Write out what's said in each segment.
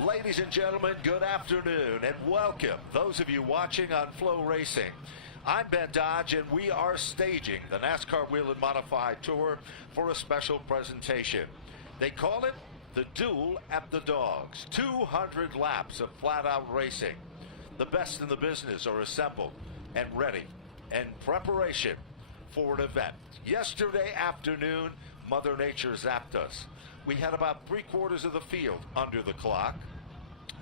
Ladies and gentlemen, good afternoon and welcome. Those of you watching on Flow Racing. I'm Ben Dodge and we are staging the NASCAR Whelen Modified Tour for a special presentation. They call it the Duel at the Dogs. 200 laps of flat-out racing. The best in the business are assembled and ready in preparation for an event. Yesterday afternoon, Mother Nature zapped us. We had about 3/4 of the field under the clock,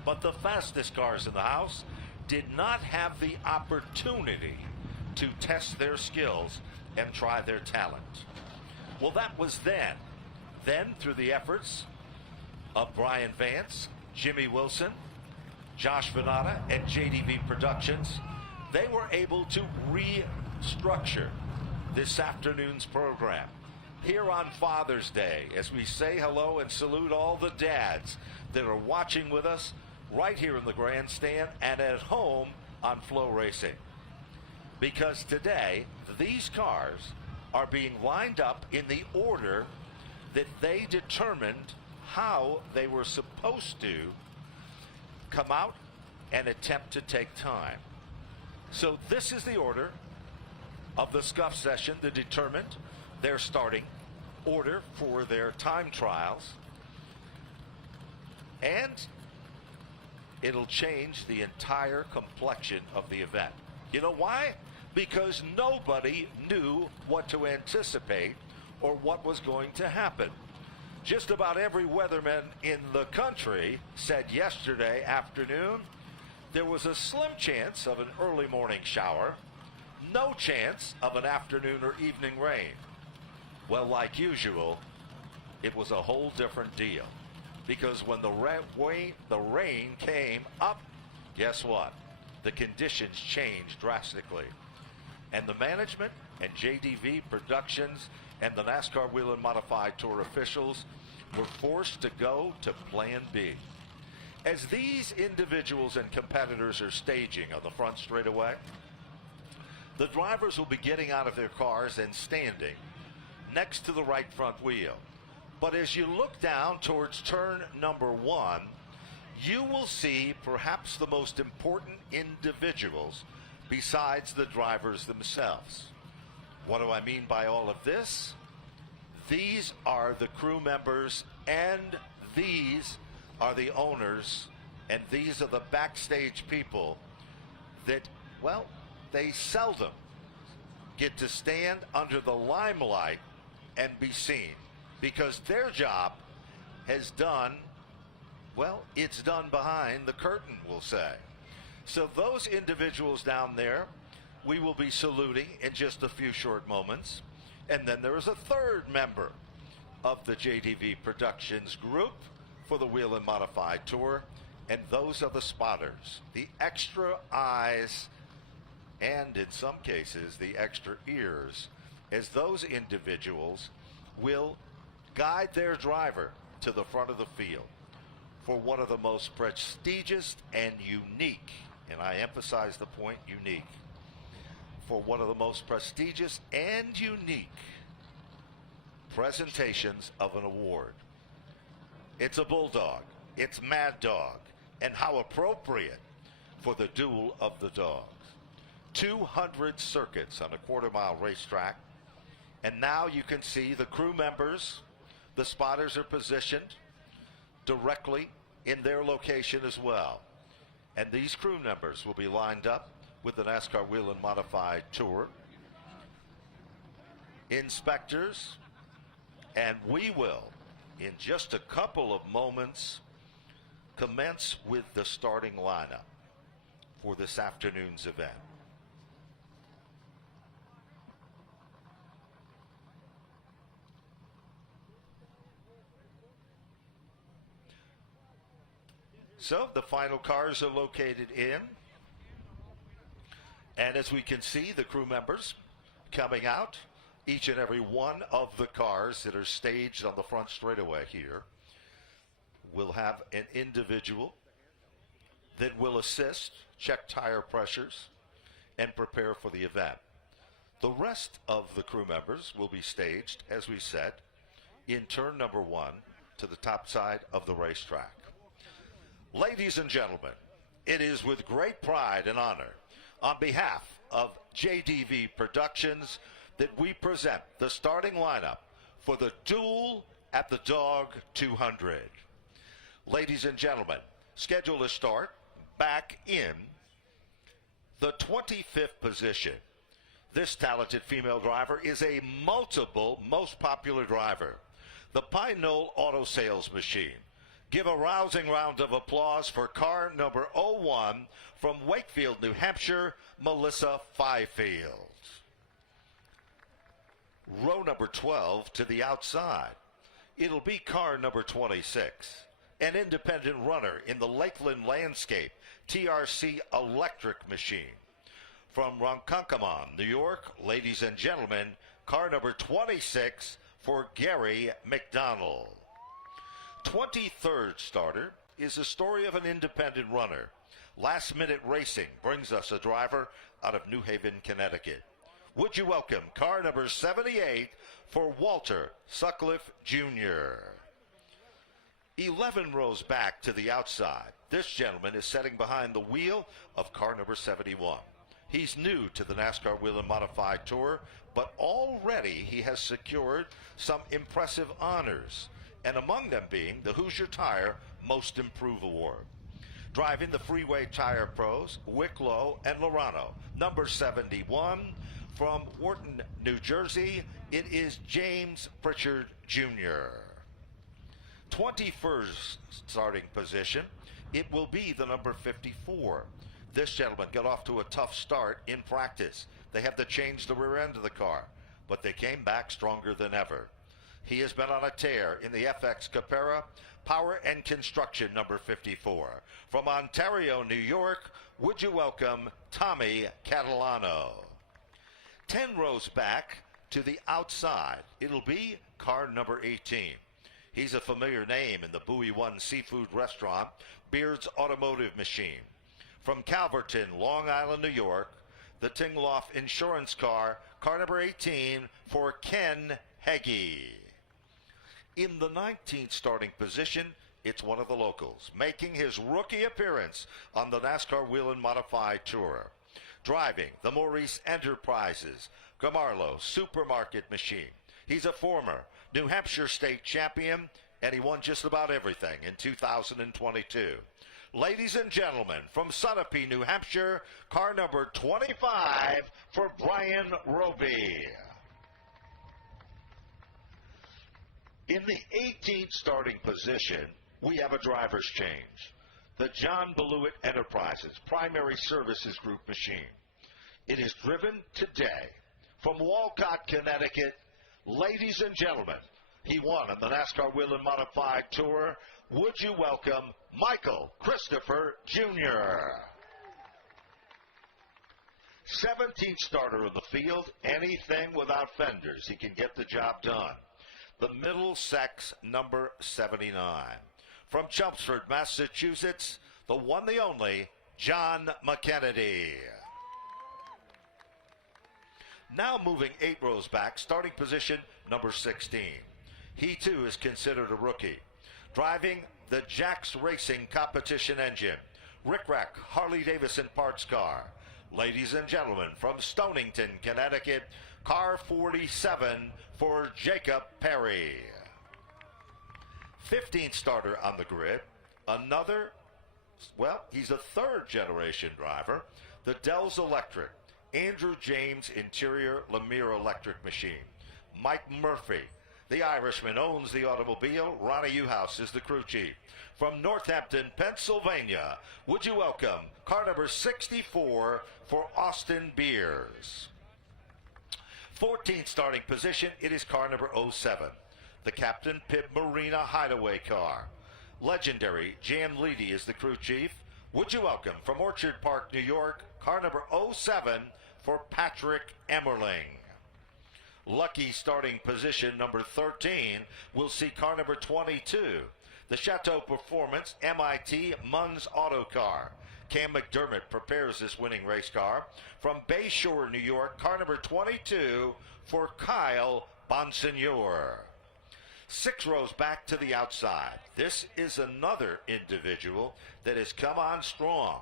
but the fastest cars in the house did not have the opportunity to test their skills and try their talent. Well, that was then. Then, through the efforts of Brian Vance, Jimmy Wilson, Josh Venata, and JDV Productions, they were able to restructure this afternoon's program. Here on Father's Day, as we say hello and salute all the dads that are watching with us right here in the grandstand and at home on Flow Racing. Because today, these cars are being lined up in the order that they determined how they were supposed to come out and attempt to take time. So this is the order of the scuff session that determined their starting order for their time trials, and it'll change the entire complexion of the event. You know why? Because nobody knew what to anticipate or what was going to happen. Just about every weatherman in the country said yesterday afternoon there was a slim chance of an early morning shower, no chance of an afternoon or evening rain. Well, like usual, it was a whole different deal. Because when the rain came up, guess what? The conditions changed drastically. And the management and JDV Productions and the NASCAR Whelen Modified Tour officials were forced to go to Plan B. As these individuals and competitors are staging on the front straightaway, the drivers will be getting out of their cars and standing next to the right front wheel. But as you look down towards turn number 1, you will see perhaps the most important individuals besides the drivers themselves. What do I mean by all of this? These are the crew members, and these are the owners, and these are the backstage people that, well, they seldom get to stand under the limelight and be seen, because their job has done, well, it's done behind the curtain, we'll say. So those individuals down there, we will be saluting in just a few short moments. And then there is a third member of the JDV Productions group for the Whelen Modified Tour, and those are the spotters, the extra eyes, and in some cases, the extra ears, as those individuals will guide their driver to the front of the field for one of the most prestigious and unique, and I emphasize the point unique, for one of the most prestigious and unique presentations of an award. It's a Bulldog, it's Mad Dog, and how appropriate for the Duel of the Dogs. 200 circuits on a quarter-mile racetrack. And now you can see the crew members, the spotters are positioned directly in their location as well. And these crew members will be lined up with the NASCAR Whelen Modified Tour inspectors, and we will, in just a couple of moments, commence with the starting lineup for this afternoon's event. So the final cars are located in, and as we can see, the crew members coming out, each and every one of the cars that are staged on the front straightaway here will have an individual that will assist, check tire pressures, and prepare for the event. The rest of the crew members will be staged, as we said, in turn number 1 to the top side of the racetrack. Ladies and gentlemen, it is with great pride and honor, on behalf of JDV Productions, that we present the starting lineup for the Duel at the Dog 200. Ladies and gentlemen, scheduled to start back in the 25th position. This talented female driver is a multiple most popular driver, the Pine Knoll Auto Sales Machine. Give a rousing round of applause for car number 01 from Wakefield, New Hampshire, Melissa Fifield. Row number 12 to the outside. It'll be car number 26, an independent runner in the Lakeland Landscape TRC Electric Machine. From Ronkonkoma, New York, ladies and gentlemen, car number 26 for Gary McDonald. 23rd starter is the story of an independent runner. Last Minute Racing brings us a driver out of New Haven, Connecticut. Would you welcome car number 78 for Walter Sutcliffe Jr. 11 rows back to the outside. This gentleman is sitting behind the wheel of car number 71. He's new to the NASCAR Whelen Modified Tour, but already he has secured some impressive honors, and among them being the Hoosier Tire Most Improved Award. Driving the Freeway Tire Pros, Wicklow and Lorano, number 71, from Wharton, New Jersey, it is James Pritchard Jr. 21st starting position, it will be the number 54. This gentleman got off to a tough start in practice. They had to change the rear end of the car, but they came back stronger than ever. He has been on a tear in the FX Capera Power and Construction number 54. From Ontario, New York, would you welcome Tommy Catalano. 10 rows back to the outside, it'll be car number 18. He's a familiar name in the Bowie One Seafood Restaurant, Beard's Automotive Machine. From Calverton, Long Island, New York, the Tingloff Insurance car number 18 for Ken Heggie. In the 19th starting position, it's one of the locals, making his rookie appearance on the NASCAR Whelen Modified Tour. Driving the Maurice Enterprises Gamarlo Supermarket Machine. He's a former New Hampshire State Champion, and he won just about everything in 2022. Ladies and gentlemen, from Sunapee, New Hampshire, car number 25 for Brian Roby. In the 18th starting position, we have a driver's change. The John Beluit Enterprises Primary Services Group Machine. It is driven today from Walcott, Connecticut. Ladies and gentlemen, he won on the NASCAR Whelen Modified Tour. Would you welcome Michael Christopher Jr. 17th starter in the field, anything without fenders. He can get the job done. The Middlesex number 79. From Chelmsford, Massachusetts, the one, the only, John McKennedy. Now moving 8 rows back, starting position number 16. He too is considered a rookie. Driving the Jax Racing competition engine, Rick Rack Harley-Davidson parts car. Ladies and gentlemen, from Stonington, Connecticut, car 47 for Jacob Perry. 15th starter on the grid, another, well, he's a third generation driver, the Dells Electric, Andrew James Interior Lemire Electric Machine. Mike Murphy, the Irishman, owns the automobile. Ronnie Uhouse is the crew chief. From Northampton, Pennsylvania, would you welcome car number 64 for Austin Beers. 14th starting position, it is car number 07. The Captain Pibb Marina Hideaway car. Legendary Jan Leedy is the crew chief. Would you welcome from Orchard Park, New York, car number 07 for Patrick Emmerling. Lucky starting position number 13 will see car number 22. The Chateau Performance MIT Munns Auto Car. Cam McDermott prepares this winning race car. From Bayshore, New York, car number 22 for Kyle Bonsignor. 6 rows back to the outside. This is another individual that has come on strong.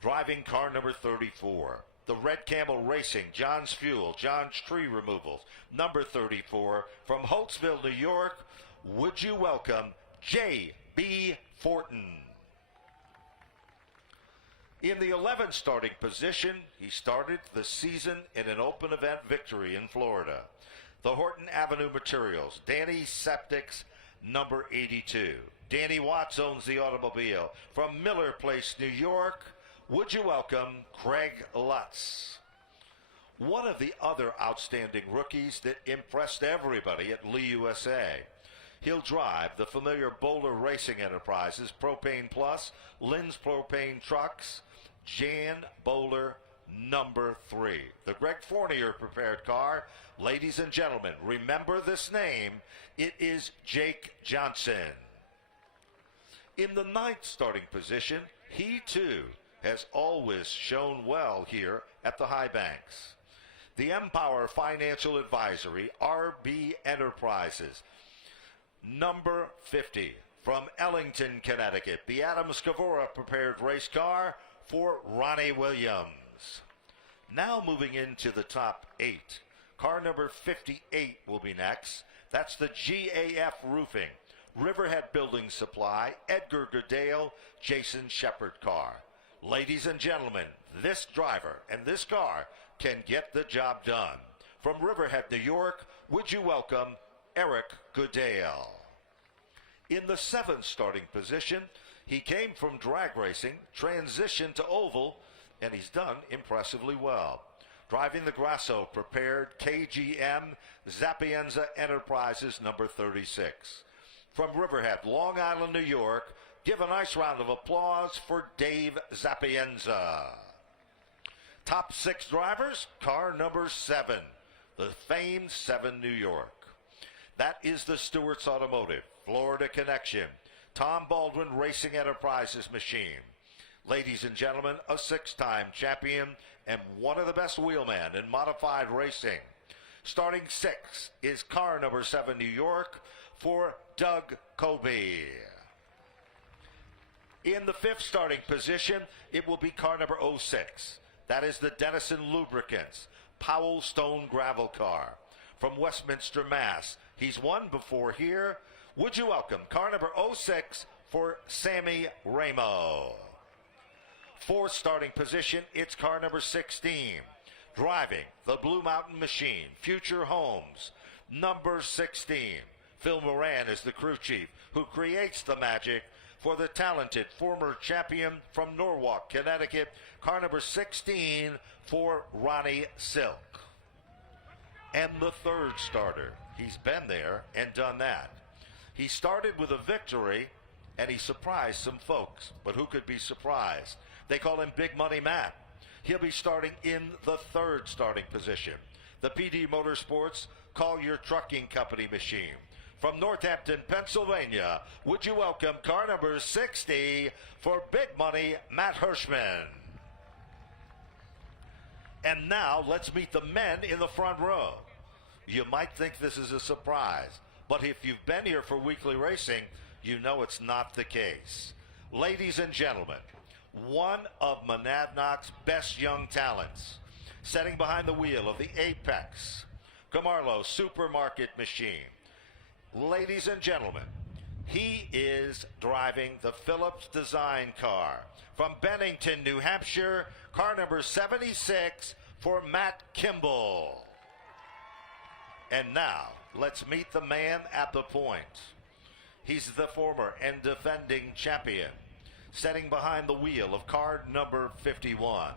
Driving car number 34. The Red Camel Racing, John's Fuel, John's Tree Removals, number 34. From Holtzville, New York, would you welcome J.B. Fortin. In the 11th starting position, he started the season in an open event victory in Florida. The Horton Avenue Materials, Danny Septics, number 82. Danny Watts owns the automobile. From Miller Place, New York, would you welcome Craig Lutz. One of the other outstanding rookies that impressed everybody at Lee USA. He'll drive the familiar Boulder Racing Enterprises, Propane Plus, Lynn's Propane Trucks, Jan Bowler, number 3. The Greg Fournier prepared car. Ladies and gentlemen, remember this name. It is Jake Johnson. In the 9th starting position, he too has always shown well here at the High Banks. The Empower Financial Advisory, RB Enterprises, number 50. From Ellington, Connecticut, the Adam Scavora prepared race car for Ronnie Williams. Now moving into the top 8. Car number 58 will be next. That's the GAF Roofing, Riverhead Building Supply, Edgar Goodale, Jason Shepard car. Ladies and gentlemen, this driver and this car can get the job done. From Riverhead, New York, would you welcome Eric Goodale. In the 7th starting position, he came from drag racing, transitioned to oval, and he's done impressively well. Driving the Grasso prepared KGM Zapienza Enterprises, number 36. From Riverhead, Long Island, New York, give a nice round of applause for Dave Zapienza. Top 6 drivers, car number 7, the famed 7 New York. That is the Stewart's Automotive, Florida Connection, Tom Baldwin Racing Enterprises machine. Ladies and gentlemen, a 6-time champion and one of the best wheelmen in modified racing. Starting 6 is car number 7 New York for Doug Kobe. In the 5th starting position, it will be car number 06. That is the Denison Lubricants, Powell Stone Gravel car. From Westminster, Mass. He's won before here. Would you welcome car number 06 for Sammy Ramo. 4th starting position, it's car number 16. Driving the Blue Mountain Machine, Future Homes, number 16. Phil Moran is the crew chief who creates the magic for the talented former champion from Norwalk, Connecticut, car number 16 for Ronnie Silk. And the 3rd starter, he's been there and done that. He started with a victory and he surprised some folks, but who could be surprised? They call him Big Money Matt. He'll be starting in the 3rd starting position. The PD Motorsports Collier Trucking Company machine. From Northampton, Pennsylvania, would you welcome car number 60 for Big Money Matt Hirschman. And now let's meet the men in the front row. You might think this is a surprise, but if you've been here for weekly racing, you know it's not the case. Ladies and gentlemen, one of Monadnock's best young talents, sitting behind the wheel of the Apex Camarlo Supermarket Machine. Ladies and gentlemen, he is driving the Phillips design car from Bennington, New Hampshire, car number 76 for Matt Kimball. And now, let's meet the man at the point. He's the former and defending champion, sitting behind the wheel of car number 51.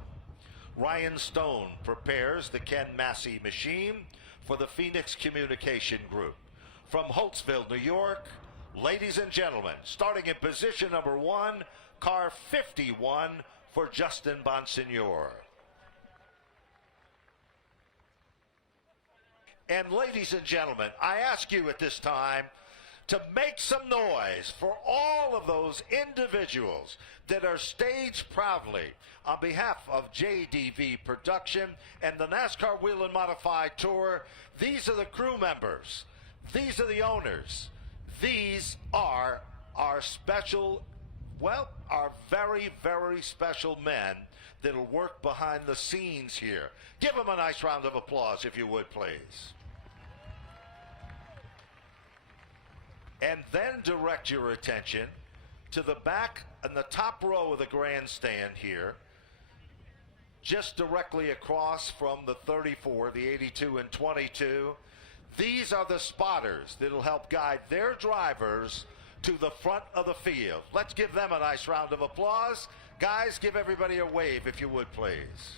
Ryan Stone prepares the Ken Massey machine for the Phoenix Communication Group. From Holtzville, New York, ladies and gentlemen, starting in position number 1, car 51 for Justin Bonsignor. And ladies and gentlemen, I ask you at this time to make some noise for all of those individuals that are staged proudly on behalf of JDV Production and the NASCAR Whelen Modified Tour. These are the crew members. These are the owners. These are our special, well, our very, very special men that'll work behind the scenes here. Give them a nice round of applause, if you would, please. And then direct your attention to the back and the top row of the grandstand here, just directly across from the 34, the 82 and 22. These are the spotters that'll help guide their drivers to the front of the field. Let's give them a nice round of applause. Guys, give everybody a wave, if you would, please.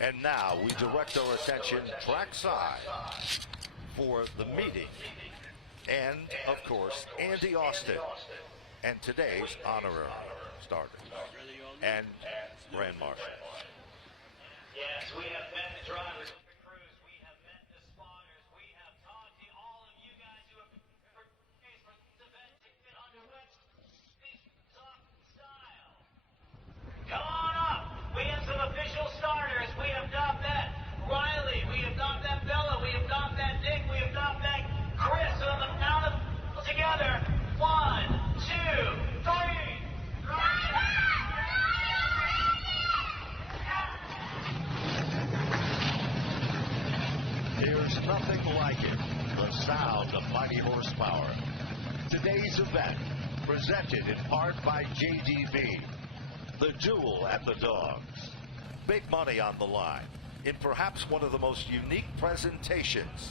And now we direct our attention trackside for the meeting and, of course, Andy Austin and today's honorary starter and Grand Marshal. Yes, we have met the drivers of the crews. We have met the spotters. We have talked to all of you guys who have participated for this event to get underway. Talk style. Come on up. We have some official starters. We have not met Riley. We have not met Bella. We have not met Nick. We have not met Chris. So now together. 1, 2, 3. There's nothing like it, the sound of mighty horsepower. Today's event, presented in part by JDB, the duel at the dogs. Big money on the line, in perhaps one of the most unique presentations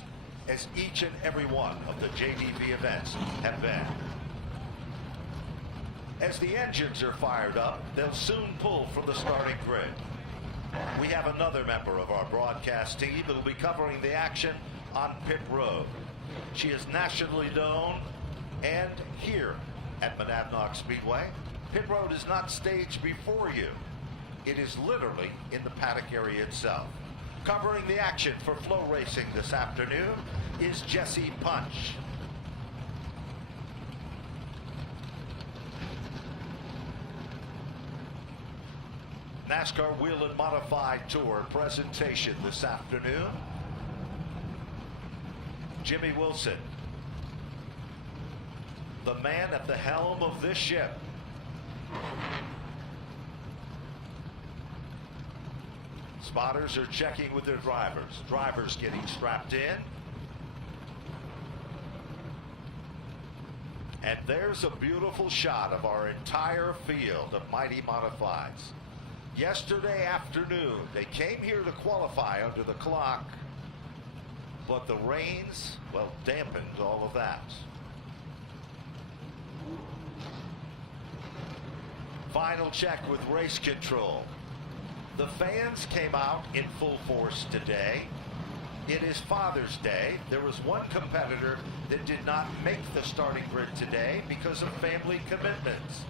as each and every one of the JDB events have been. As the engines are fired up, they'll soon pull from the starting grid. We have another member of our broadcast team that will be covering the action on pit road. She is nationally known, and here at Monadnock Speedway, pit road is not staged before you. It is literally in the paddock area itself. Covering the action for Flow Racing this afternoon is Jesse Punch. NASCAR Whelen Modified Tour presentation this afternoon. Jimmy Wilson, the man at the helm of this ship. Spotters are checking with their drivers. Drivers getting strapped in. And there's a beautiful shot of our entire field of mighty modifieds. Yesterday afternoon, they came here to qualify under the clock, but the rains, well, dampened all of that. Final check with race control. The fans came out in full force today. It is Father's Day. There was one competitor that did not make the starting grid today because of family commitments.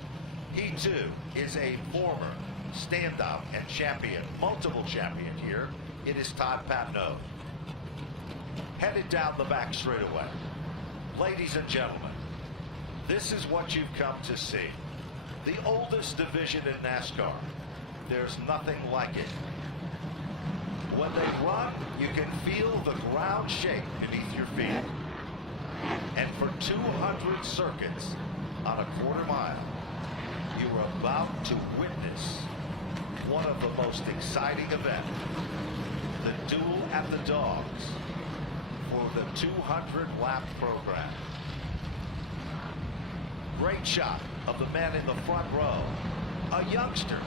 He too is a former standout and champion, multiple champion here. It is Todd Patno. Headed down the back straightaway. Ladies and gentlemen, this is what you've come to see. The oldest division in NASCAR. There's nothing like it. When they run, you can feel the ground shake beneath your feet. And for 200 circuits on a quarter mile, you are about to witness one of the most exciting events, the duel at the dogs for the 200-lap program. Great shot of the men in the front row a youngster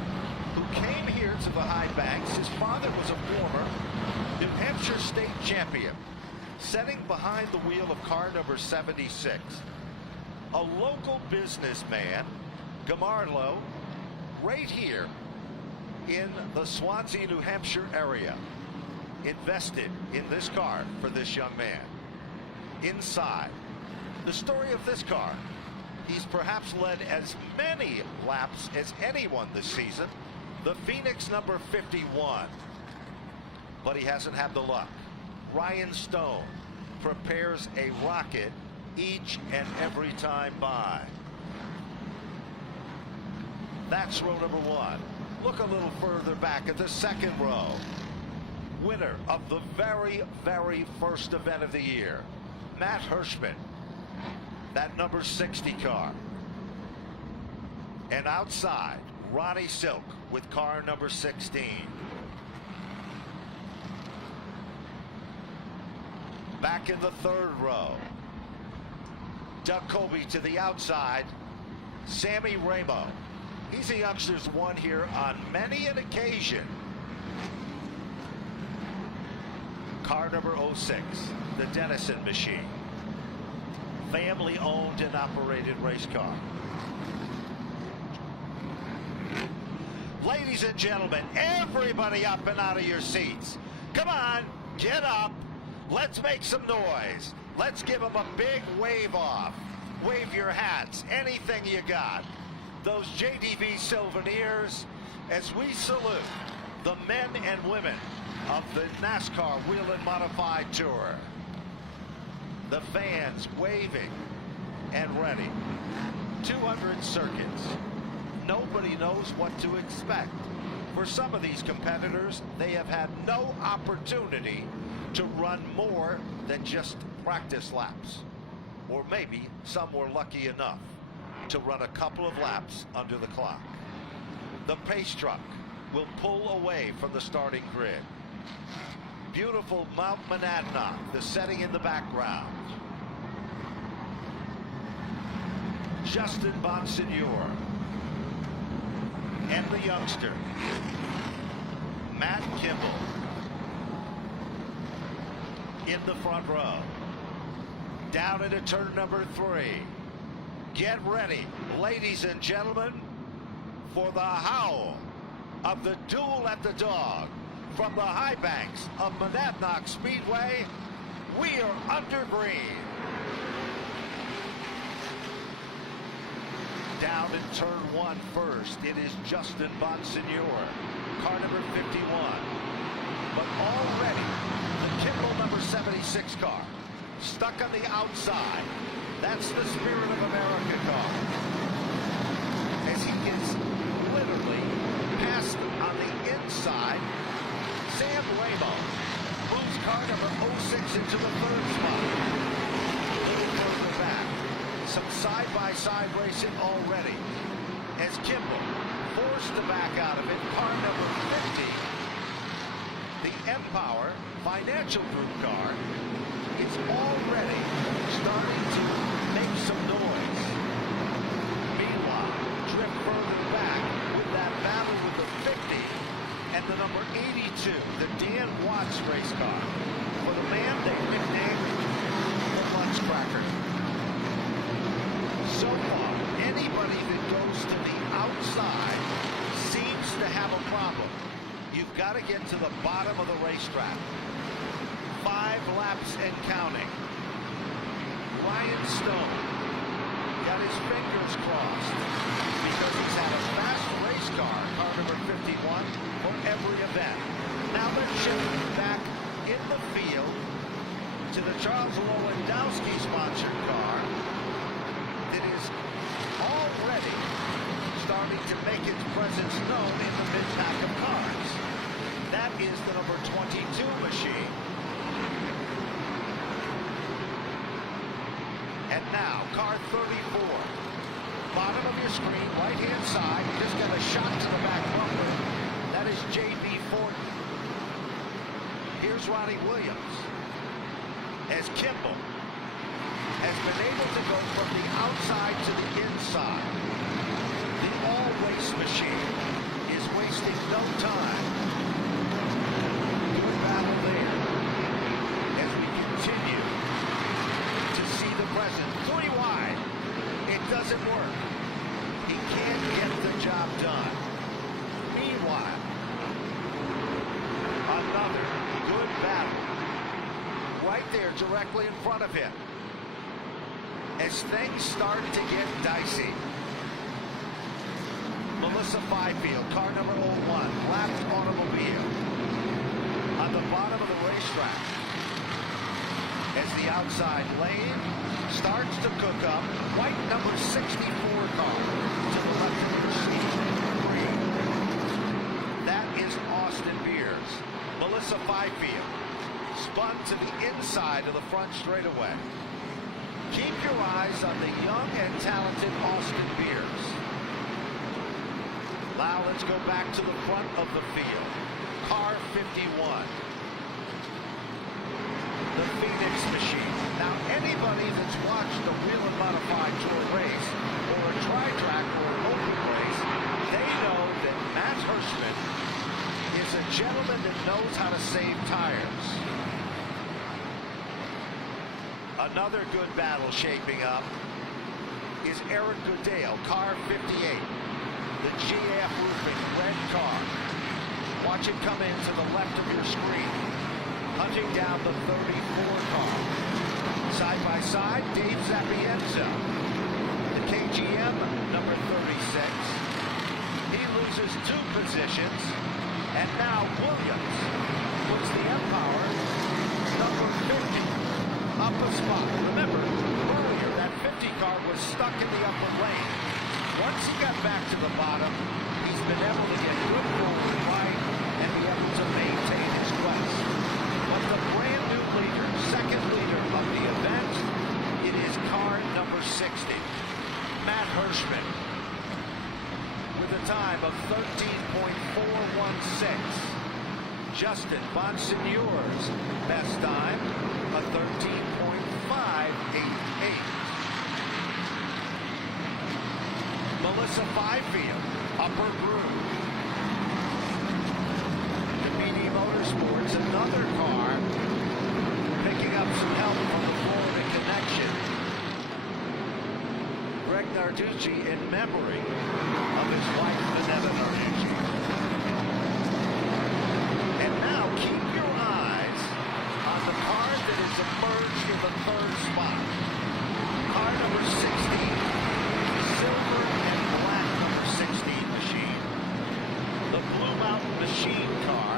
who came here to the High Banks. His father was a former New Hampshire state champion, sitting behind the wheel of car number 76. A local businessman, Gamarlo, right here in the Swansea, New Hampshire area, invested in this car for this young man. Inside, the story of this car: he's perhaps led as many laps as anyone this season, the Phoenix number 51. But he hasn't had the luck. Ryan Stone prepares a rocket each and every time by. That's row number one. Look a little further back at the second row. Winner of the very, very first event of the year, Matt Hirschman, that number 60 car. And outside, Ronnie Silk with car number 16. Back in the third row, Doug Colby to the outside, Sammy Ramo. He's a youngster's won here on many an occasion. Car number 06, the Dennison machine. Family owned and operated race car. Ladies and gentlemen, everybody up and out of your seats. Come on, get up. Let's make some noise. Let's give them a big wave off. Wave your hats, anything you got. Those JDV souvenirs, as we salute the men and women of the NASCAR Whelen Modified Tour. The fans waving and ready. 200 circuits. Nobody knows what to expect. For some of these competitors, they have had no opportunity to run more than just practice laps. Or maybe some were lucky enough to run a couple of laps under the clock. The pace truck will pull away from the starting grid. Beautiful Mount Monadnock, the setting in the background. Justin Bonsignor and the youngster, Matt Kimball, in the front row. Down into turn number 3. Get ready, ladies and gentlemen, for the howl of the duel at the dog from the high banks of Monadnock Speedway. We are under green. Down in turn 1 first, it is Justin Bonsignor, car number 51. But already, the Kimball number 76 car, stuck on the outside. That's the Spirit of America car. As he gets literally passed on the inside, Sam Ramo moves car number 06 into the third spot. A little further back. Some side-by-side racing already. As Kimball forced to back out of it, car number 50, the Empower Financial Group car, is already starting to make some noise. Meanwhile, drift further back with that battle with the 50 and the number 82, the Dan Watts race car, for the man they nicknamed the Lunch Cracker. So far, anybody that goes to the outside seems to have a problem. You've got to get to the bottom of the racetrack. 5 laps and counting. Ryan Stone got his fingers crossed because he's had a fast race car, car number 51, for every event. Now they're shifting back in the field to the Charles Lewandowski sponsored car that is already starting to make its presence known in the mid-pack of cars. That is the number 22 machine. And now, car 34. Bottom of your screen, right-hand side. Just got a shot to the back bumper. That is J.B. Fortin. Here's Ronnie Williams. As Kimball has been able to go from the outside to the inside. The all-weight race machine is wasting no time. Good battle there as we continue to see the present. 3 wide. It doesn't work. He can't get the job done. Meanwhile, another good battle right there directly in front of him as things start to get dicey. Melissa Fifield, car number 01, lapped automobile on the bottom of the racetrack as the outside lane starts to cook up. White number 64 car to the left of the seat. Green. That is Austin Beers. Melissa Fifield spun to the inside of the front straightaway. Keep your eyes on the young and talented Austin Beers. Now let's go back to the front of the field. Car 51. The Phoenix machine. Now anybody that's watched a Whelen modified tour race or a tri-track or an open race, they know that Matt Hirschman is a gentleman that knows how to save tires. Another good battle shaping up is Aaron Goodale, car 58. The GF Roofing red car. Watch it come in to the left of your screen. Hunting down the 34 car. Side by side, Dave Sapienza. The KGM, number 36. He loses 2 positions. And now Williams puts the Empower, number 50, up a spot. Remember, earlier that 50 car was stuck in the upper lane. Once he got back to the bottom, he's been able to get good forward right and be able to maintain his quest. But the brand new leader, second leader of the event, it is car number 60, Matt Hirschman, with a time of 13.416. Justin Bonsignore's best time, a 13.588. Melissa Fifield, upper groove. The BD Motorsports, another car, picking up some help from the Florida connection. Greg Narducci in memory of his wife, Vanetta Narducci. And now keep your eyes on the car that has emerged in the 3rd spot. Car number 16, silver and black number 16 machine. The Blue Mountain machine car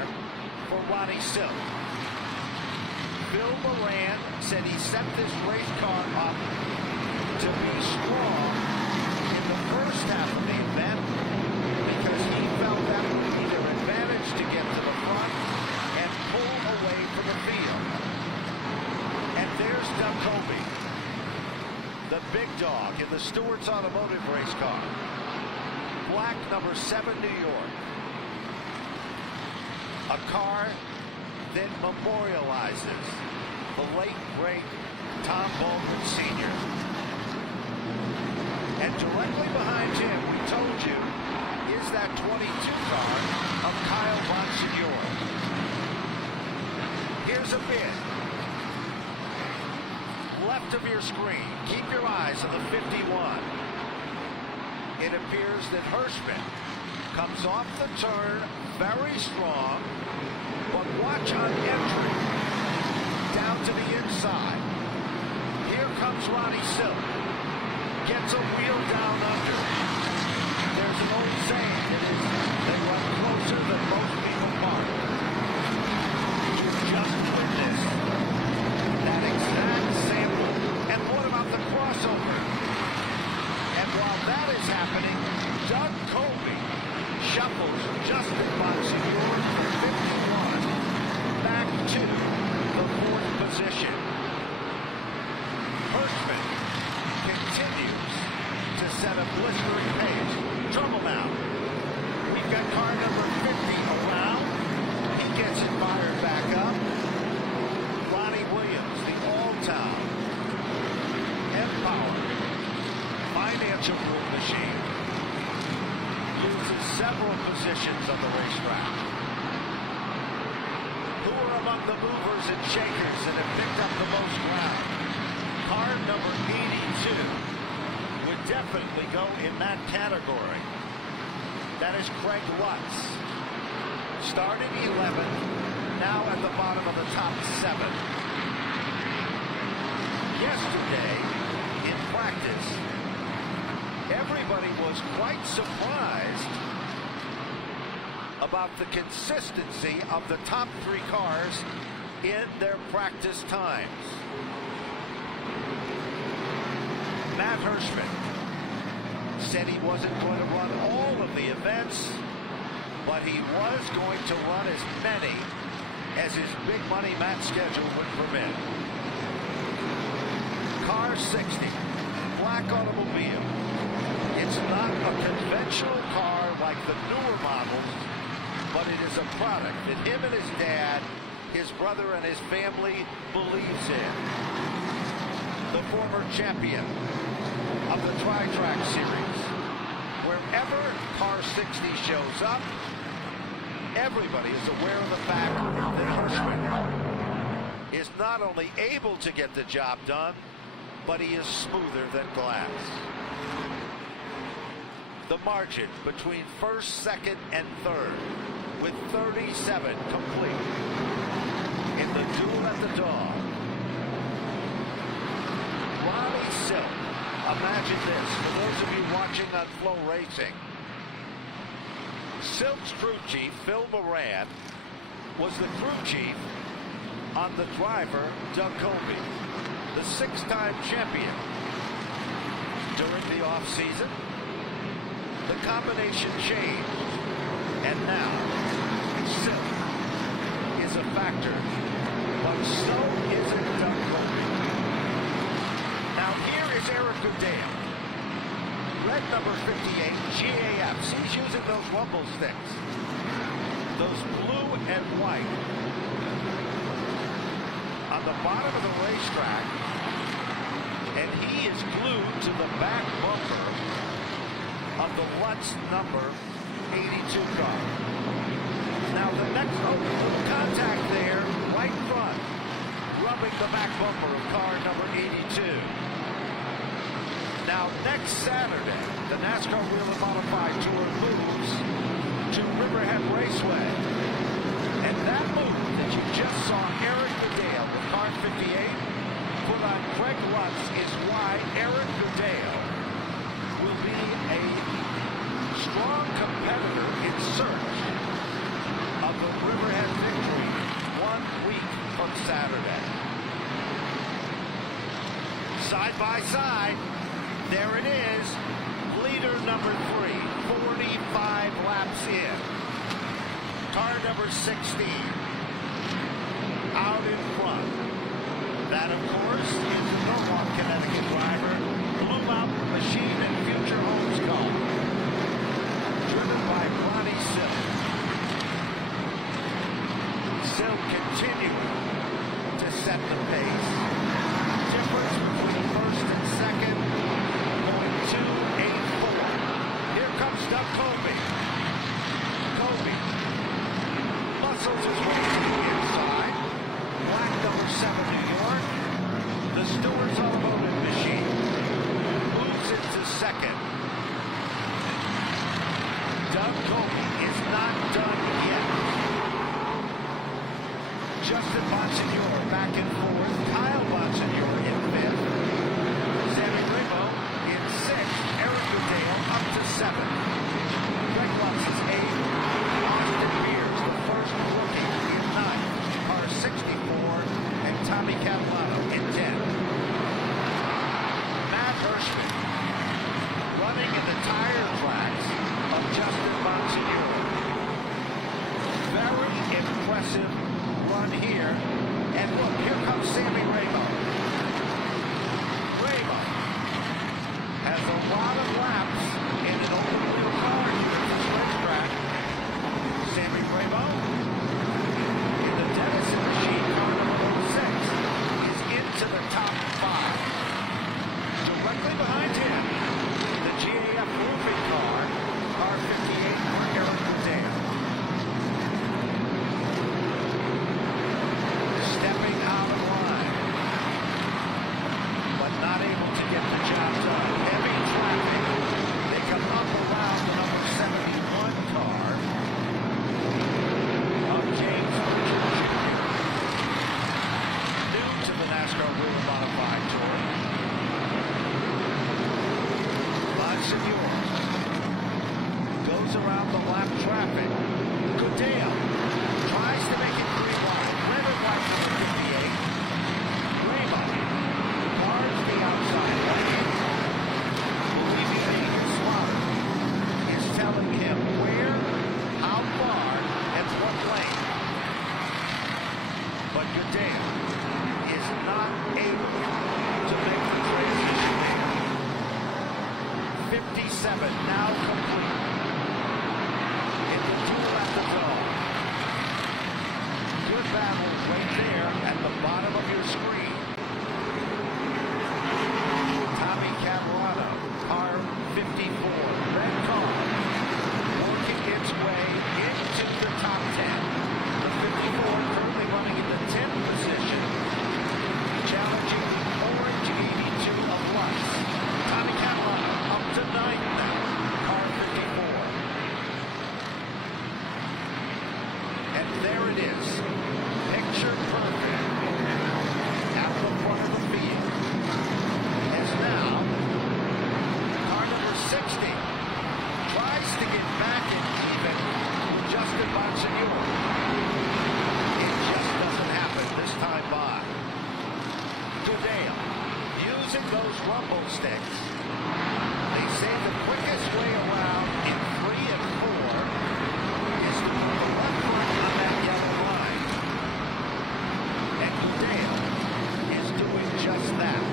for Ronnie Silk. Bill Moran said he set this race car up to be strong in the first half of the event because he felt that would be their advantage to get to the front and pull away from the field. And there's Doug Colby, the big dog in the Stewart's Automotive race car. Black number 7 New York. A car that memorializes the late great Tom Baldwin Sr. And directly behind him, we told you, is that 22 car of Kyle Bonsignore. Here's a bid. Left of your screen, keep your eyes on the 51. It appears that Hirschman comes off the turn very strong, but watch on entry, down to the inside. Here comes Ronnie Silk. Gets a wheel down under. There's an old saying that is, they run closer than most people park. Just witness that exact sample. And what about the crossover? And while that is happening, Doug Colby shuffles Justin Bonsignore from 51 back to the 4th position. Hirschman continues to set a blistering pace. Trouble now. We've got car number 50 around celebrations on the racetrack. Who are among the movers and shakers that have picked up the most ground? Car number 82 would definitely go in that category. That is Craig Lutz. Started 11, now at the bottom of the top 7. Yesterday, in practice, everybody was quite surprised about the consistency of the top 3 cars in their practice times. Matt Hirschman said he wasn't going to run all of the events, but he was going to run as many as his big money match schedule would permit. Car 60, black automobile. It's not a conventional car like the newer models, but it is a product that him and his dad, his brother, and his family believes in. The former champion of the Tri-Track Series. Wherever car 60 shows up, everybody is aware of the fact that Hirschman is not only able to get the job done, but he is smoother than glass. The margin between first, second, and third, with 37 complete in the duel at the dawn. Ronnie Silk, imagine this, for those of you watching on Flow Racing. Silk's crew chief, Phil Moran, was the crew chief on the driver, Doug Colby, the 6-time champion. During the off-season, the combination changed, and now Silk is a factor, but so isn't Doug Colby. Now here is Eric Goodale, red number 58, GAFs. He's using those rumble sticks, those blue and white. On the bottom of the racetrack, and he is glued to the back bumper of the Lutz number 82 car. Now the next, little contact there, right front, rubbing the back bumper of car number 82. Now next Saturday, the NASCAR Wheel and Modified Tour moves to Riverhead Raceway. And that move that you just saw Eric Goodale with car 58 put on Craig Lutz is why Eric Goodale will be a strong competitor in search of the Riverhead victory 1 week from Saturday. Side by side, there it is, leader number 3, 45 laps in. Car number 16, out in front. That, of course, is the Norwalk, Connecticut driver, Blue Mountain Machine and Future Homes car, driven by Ronnie Silk. Silk continuing to set the pace. Difference between first and second, going 2.84. Here comes Doug Colby. Colby muscles his way to the inside. Black number 7, New York. The Stewart's Automotive Machine moves into second. Doug Colby is not done yet. Justin Monsignor back and forth. Kyle Monsignor in 5th. Sammy Rebo in 6th. Eric Goodale up to 7th. Greg Lutz is 8th. Austin Beers, the first rookie, in 9th. Car 64. And Tommy Catalano in 10th. Matt Hirschman running in the tire tracks of Justin Monsignor. Very impressive run here. And look, here comes Sammy Rebo. Rebo has a lot of laps in an open wheel car here at this racetrack. Sammy Rebo in the Denison Machine car number 6 is into the top 5. Directly behind him, the GAF roofing car, car 58 for Eric Goodale. Goodale is not able to make the transition there. 57 now complete. In the duel at the zone. Good battle right there at the bottom of your screen. Tommy Camerano, car 54, red car, working its way into the top 10. The 54 currently running in the 10th position, challenging the orange 82 of Lux. Tommy Camerano up to 9th now, car 54. And there it is, picture perfect at the front of the field. As now, car number 60 tries to get back and even with Justin Bonsignore. It just doesn't happen this time by. Goodale using those rumble sticks. They say the quickest way around in 3 and 4 is to put the left foot on that yellow line. And Goodale is doing just that.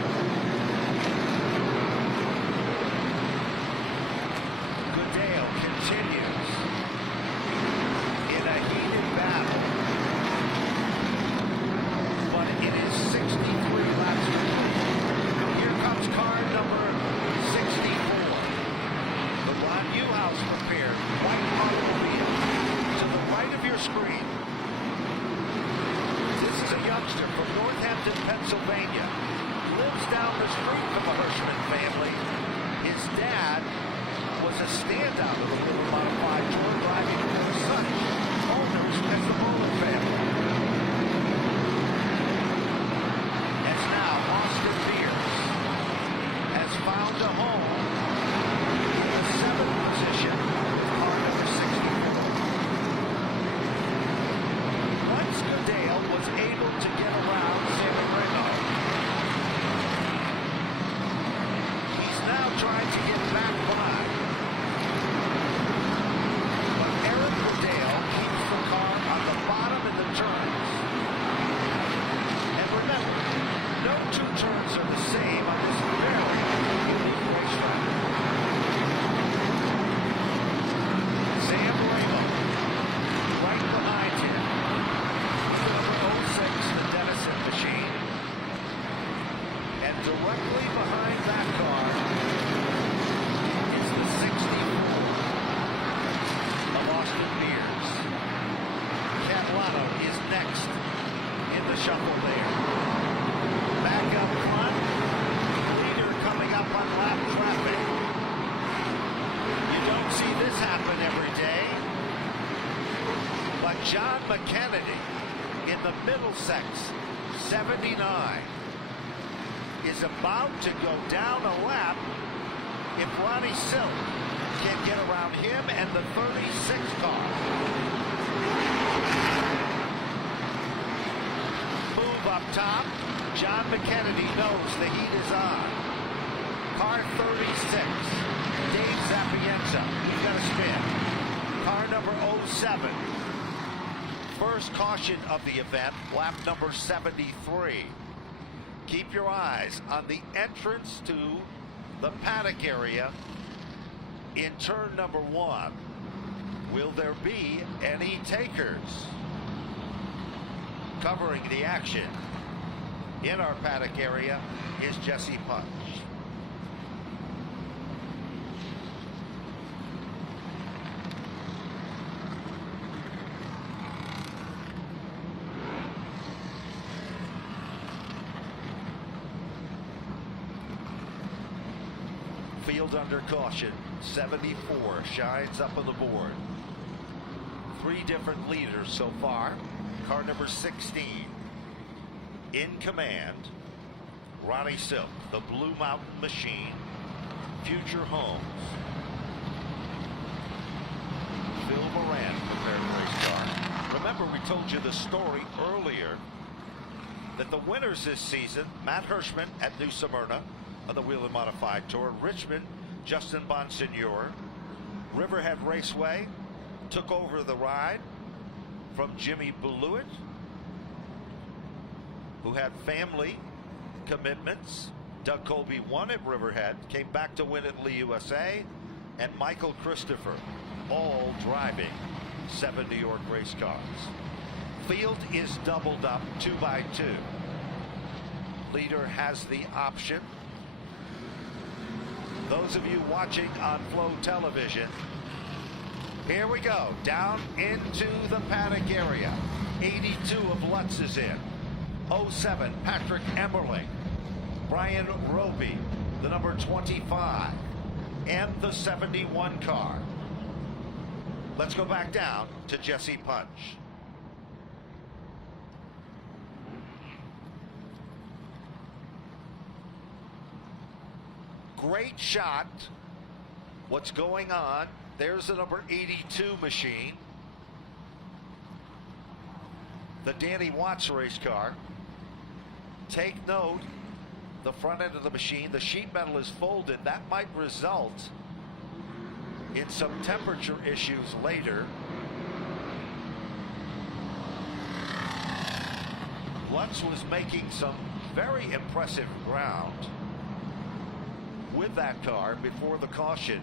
Goodale continues in a heated battle, but it is 63 laps complete. Here comes car number 64. The Ron Newhouse prepared white automobile to the right of your screen. This is a youngster from Northampton, Pennsylvania. Lives down the street from the Hirschman family. His dad was a standout of the Whelen Modified Tour, driving for such owners as the Whelen family. As now Austin Beers has found a home in the 7th position with car number 64. Once Goodale was able to get around Sammy Reno, he's now trying to get back by. But Eric Goodale keeps the car on the bottom in the turns. And remember, no 2 turns are the same on this very unique racetrack. Sam Ramo, right behind him, number 06, the Denison machine. And directly behind that car is the 64 of Austin Beers. Catalano is next in the shuffle there. Back up front, leader coming up on lap traffic. You don't see this happen every day. But John McKennedy in the Middlesex 79 is about to go down a lap if Ronnie Silk can get around him and the 36 car. Move up top. John McKennedy knows the heat is on. Car 36. Dave Sapienza. He's got a spin. Car number 07. First caution of the event, lap number 73. Keep your eyes on the entrance to the paddock area in turn number 1. Will there be any takers? Covering the action in our paddock area is Jesse Punch. Field under caution. 74 shines up on the board. 3 different leaders so far. Car number 16 in command, Ronnie Silk, the Blue Mountain Machine, Future Homes. Phil Moran prepared race car. Remember, we told you the story earlier that the winners this season, Matt Hirschman at New Smyrna on the Whelen Modified Tour, Richmond, Justin Bonsignore, Riverhead Raceway took over the ride from Jimmy Buluit. who had family commitments. Doug Colby won at Riverhead, came back to win at Lee USA, and Michael Christopher, all driving 7 New York race cars. Field is doubled up 2 by 2. Leader has the option. Those of you watching on Flow Television, here we go, down into the paddock area. 82 of Lutz is in. 07, Patrick Emmerling. Brian Roby, the number 25, and the 71 car. Let's go back down to Jesse Punch. Great shot. What's going on? There's the number 82 machine. The Danny Watts race car. Take note, the front end of the machine, the sheet metal is folded. That might result in some temperature issues later. Lutz was making some very impressive ground with that car before the caution.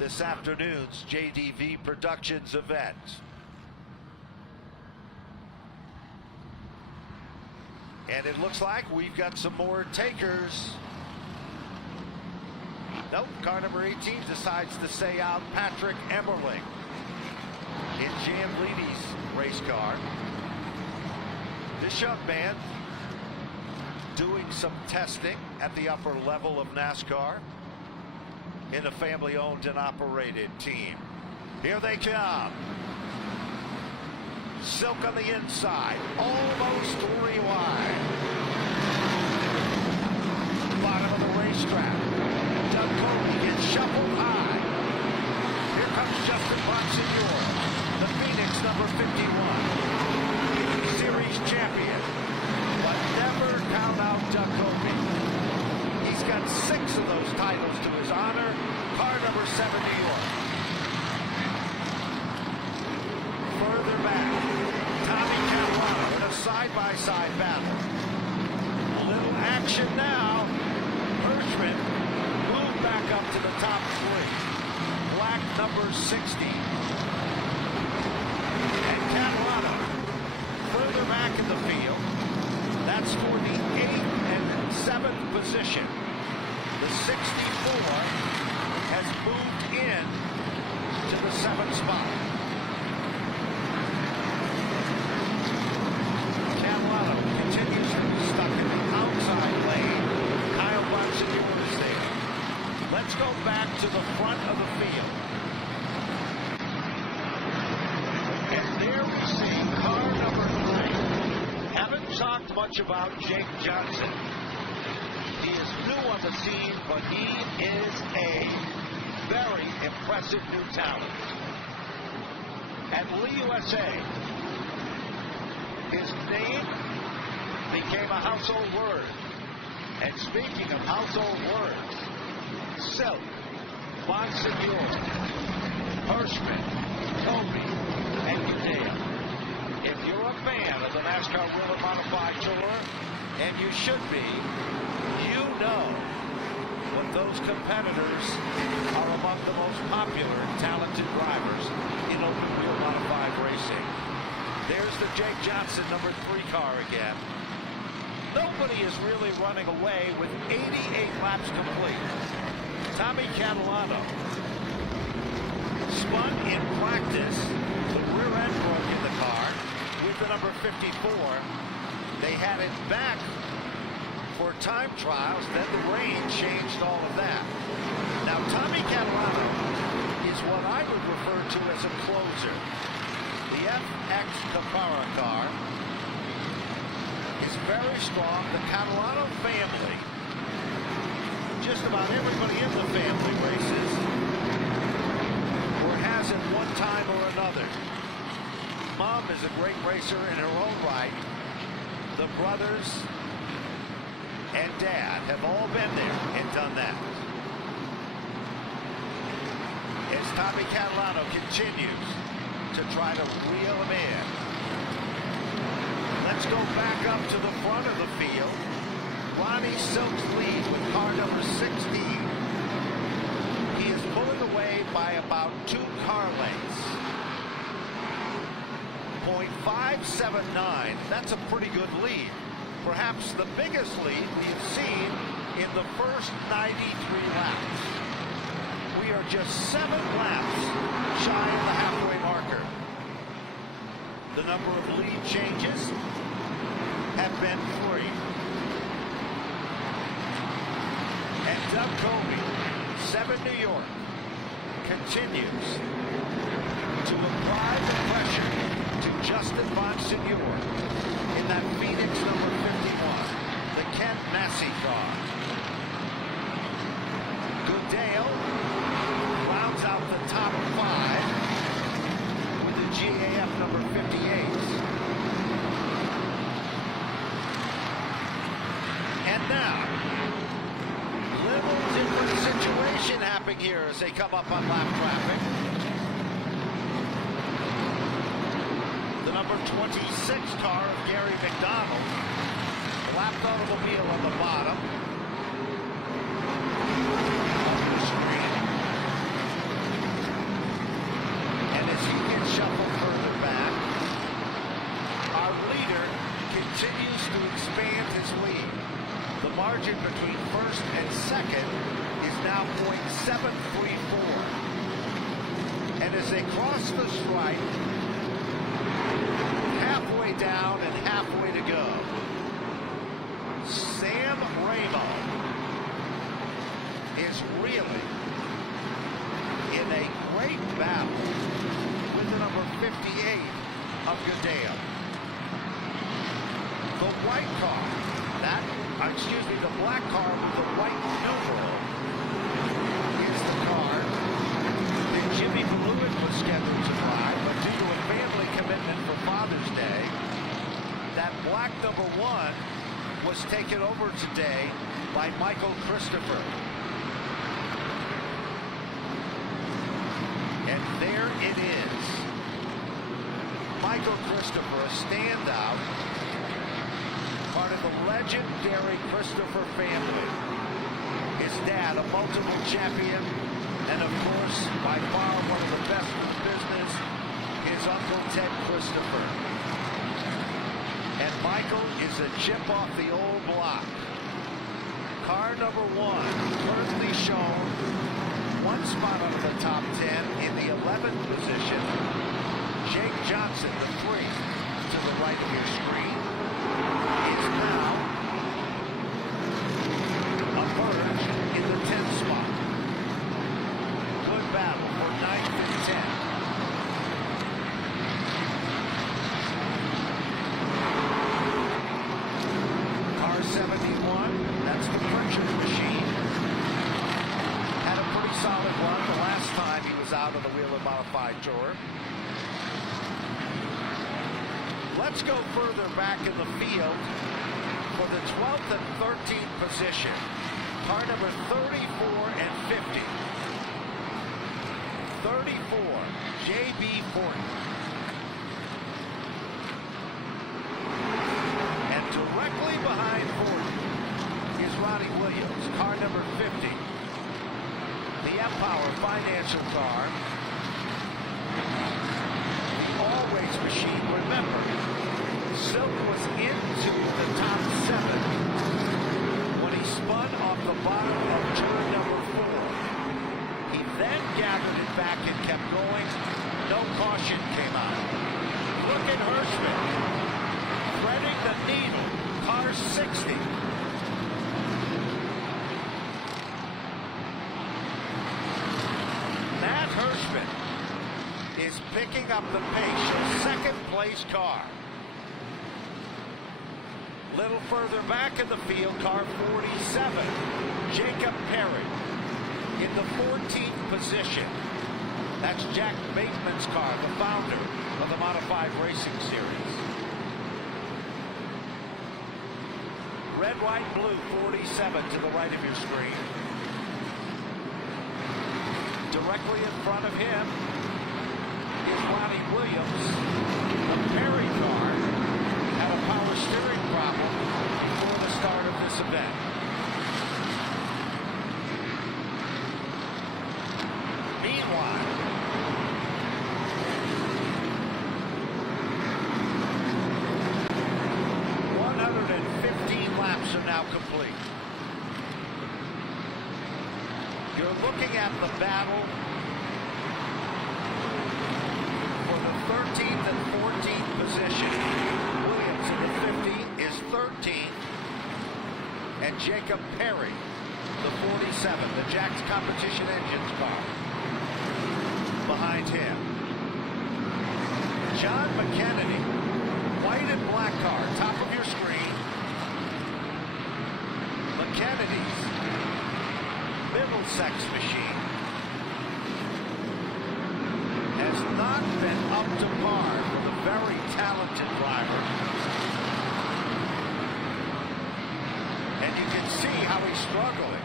This afternoon's JDV Productions event. And it looks like we've got some more takers. Nope, car number 18 decides to stay out. Patrick Emmerling in Jan Leedy's race car. This young man doing some testing at the upper level of NASCAR in a family-owned and operated team. Here they come. Silk on the inside, almost 3 wide. Bottom of the racetrack. Doug Colby gets shuffled high. Here comes Justin Bonsignore, the Phoenix number 51. Series champion. But never count out Doug Colby. He's got 6 of those titles to his honor. Car number 7, New York. Further back, Tommy Caruana in a side-by-side battle. A little action now. Hirschman moved back up to the top 3. Black number 60. And Caruana further back in the field. That's for the 8th and 7th position. The 64 has moved in to the 7th spot. Caruana continues to be stuck in the outside lane. Kyle Bonsignore is there. Let's go back to the front of the field. And there we see car number 3. Haven't talked much about Jake Johnson. He is new on the scene, but he is a very impressive new talent. At Lee USA, his name became a household word. And speaking of household words, Silk, Bonsignore, Hirschman, Colby, and Udale. If you're a fan of the NASCAR Whelen Modified Tour, and you should be, you know what those competitors are among the most popular and talented drivers in open wheel modified racing. There's the Jake Johnson number 3 car again. Nobody is really running away with 88 laps complete. Tommy Catalano spun in practice. The rear end broke in the car with the number 54. They had it back for time trials, then the rain changed all of that. Now Tommy Catalano is what I would refer to as a closer. The FX Capara car is very strong. The Catalano family, just about everybody in the family races or has at one time or another. Mom is a great racer in her own right. The brothers and Dad have all been there and done that. As Tommy Catalano continues to to try to reel him in. Let's go back up to the front of the field. Ronnie Silk's lead with car number 16. He is pulling away by about 2 car lengths. .579, that's a pretty good lead. Perhaps the biggest lead we've seen in the first 93 laps. We are just 7 laps shy of the halfway marker. The number of lead changes have been 3. And Doug Colby, 7 New York, continues to apply the pressure to Justin Bonsignor in that Phoenix number 51, the Kent Massey car. Goodale rounds out the top 5 with the GAF number 58. And now, little different situation happening here as they come up on lap traffic. The number 26 car of Gary McDonald, lapped automobile on the bottom. And as he gets shuffled further back, our leader continues to expand his lead. The margin between first and second is now .734. And as they cross the stripe, halfway down and halfway to go, Sam Ramo is really in a great battle with the number 58 of Goodale. The white car, the black car with the white numeral is the car that Jimmy Lewis was scheduled to drive, but due to a family commitment for Father's Day, that black number 1 was taken over today by Michael Christopher. And there it is. Michael Christopher, a standout, part of the legendary Christopher family. His dad, a multiple champion, and of course, by far one of the best in the business, his uncle Ted Christopher. And Michael is a chip off the old block. Car number 1, currently shown 1 spot out of the top 10 in the 11th position. Jake Johnson, the 3, to the right of your screen, is now emerged in the 10th spot. Good battle for 9th and 10th. Car 71, that's the pressure machine. Had a pretty solid run the last time he was out of the Whelen Modified Tour. Let's go further back in the field for the 12th and 13th position. Car number 34 and 50. 34, J.B. Fortin. And directly behind Fortin is Ronnie Williams, car number 50. The Empower Financial car. The Always machine, remember, Silk was into the top 7 when he spun off the bottom of turn number 4. He then gathered it back and kept going. No caution came out. Look at Hirschman threading the needle. Car 60. Matt Hirschman is picking up the pace. Your second place car. Little further back in the field, car 47, Jacob Perry in the 14th position. That's Jack Bateman's car, the founder of the Modified Racing Series. Red, white, blue, 47 to the right of your screen. Directly in front of him is Ronnie Williams, the Perry car, had a power steering problem before the start of this event. Meanwhile, 115 laps are now complete. You're looking at the battle for the 13th and 14th position. Williams in the 50 is 13th, and Jacob Perry, the 47, the Jack's Competition Engines car, behind him. John McKennedy, white and black car, top of your screen. McKennedy's Middlesex machine has not been up to par for the very talented driver. And you can see how he's struggling.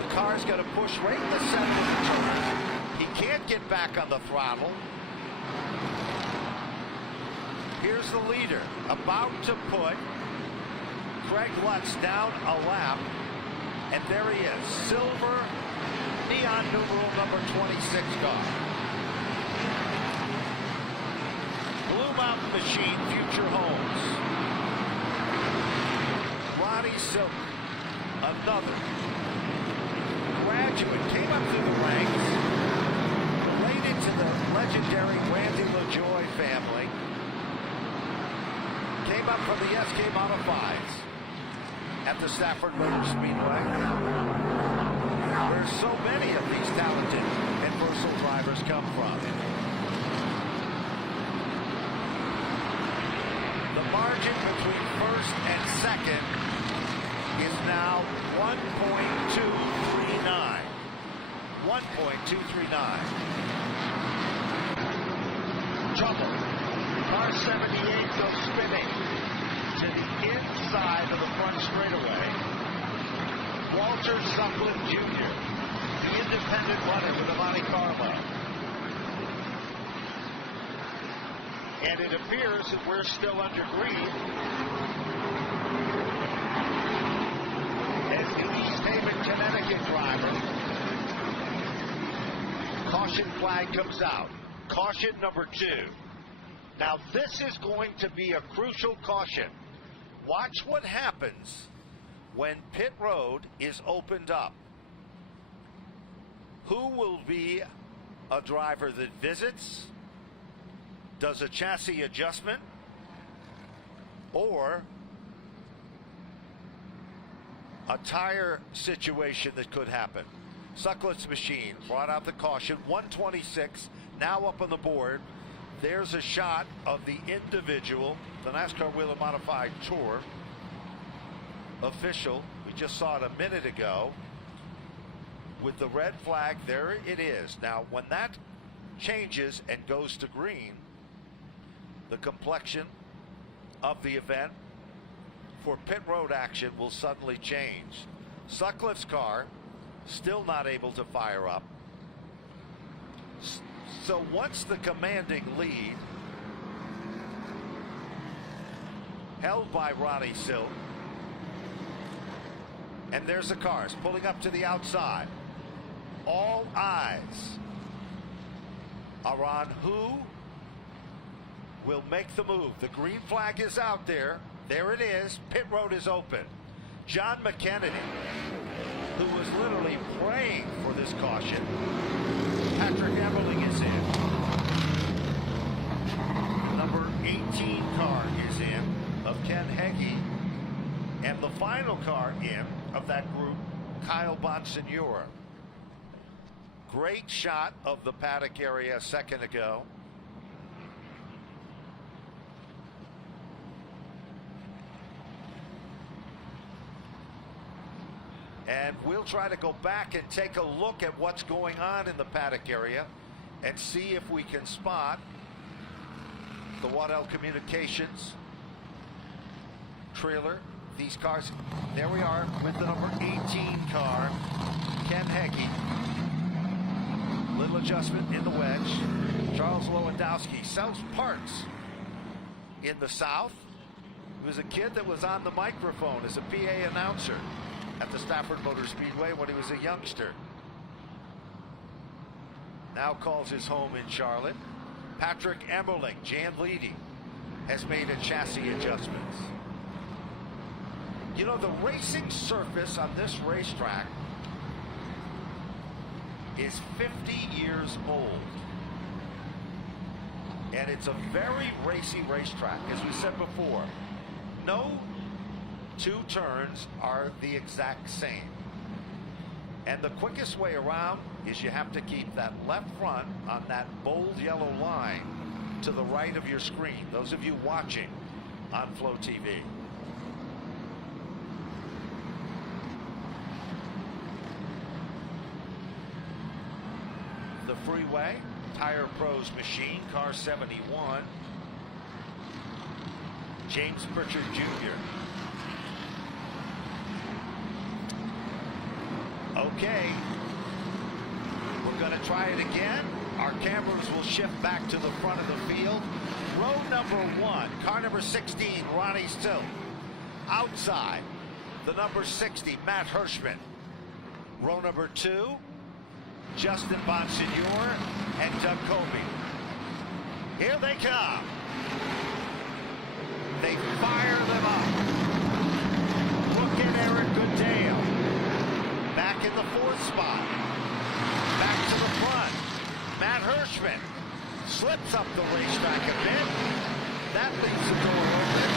The car's going to push right in the center of the turn. He can't get back on the throttle. Here's the leader, about to put Craig Lutz down a lap. And there he is, silver neon numeral number 26 car. Blue Mountain Machine, future homes. Ronnie Silk, another graduate, came up through the ranks, related to the legendary Randy LaJoy family. Came up from the SK Modifieds at the Stafford Motor Speedway, where so many of these talented and versatile drivers come from. The margin between first and second is now 1.239. 1.239. Trouble. Car 78 goes spinning to the inside of the front straightaway. Walter Suckling Jr., the independent runner for the Monte Carlo. And it appears that we're still under green as the East Haven, Connecticut driver. Caution flag comes out. Caution number 2. Now this is going to be a crucial caution. Watch what happens when pit road is opened up. Who will be a driver that visits, does a chassis adjustment, or a tire situation that could happen? Sucklett's machine brought out the caution. 126 now up on the board. There's a shot of the individual, the NASCAR Whelen Modified Tour official. We just saw it a minute ago with the red flag. There it is. Now, when that changes and goes to green, the complexion of the event for pit road action will suddenly change. Sucklett's car still not able to fire up. So once the commanding lead held by Ronnie Silk, and there's the cars pulling up to the outside, all eyes are on who will make the move. The green flag is out there. There it is. Pit road is open. John McKennedy, who was literally praying for this caution. Patrick Eberling is in. Number 18 car is in of Ken Heggie. And the final car in of that group, Kyle Bonsignore. Great shot of the paddock area a second ago. And we'll try to go back and take a look at what's going on in the paddock area and see if we can spot the Waddell Communications trailer. These cars, there we are with the number 18 car, Ken Heggie. Little adjustment in the wedge. Charles Lowe Lewandowski sells parts in the South. He was a kid that was on the microphone as a PA announcer at the Stafford Motor Speedway when he was a youngster. Now calls his home in Charlotte. Patrick Emmerling, Jan Leedy, has made a chassis adjustments. You know, the racing surface on this racetrack is 50 years old. And it's a very racy racetrack. As we said before, no two turns are the exact same. And the quickest way around is you have to keep that left front on that bold yellow line to the right of your screen. Those of you watching on Flow TV. The freeway, Tire Pros machine, car 71. James Pritchard Jr. Okay, we're going to try it again. Our cameras will shift back to the front of the field. Row number 1, car number 16, Ronnie Still. Outside, the number 60, Matt Hirschman. Row number 2, Justin Bonsignor and Doug Colby. Here they come. They fire them up. Look at Eric Goodale. Back in the 4th spot. Back to the front. Matt Hirschman slips up the racetrack a bit. That leaves the door open.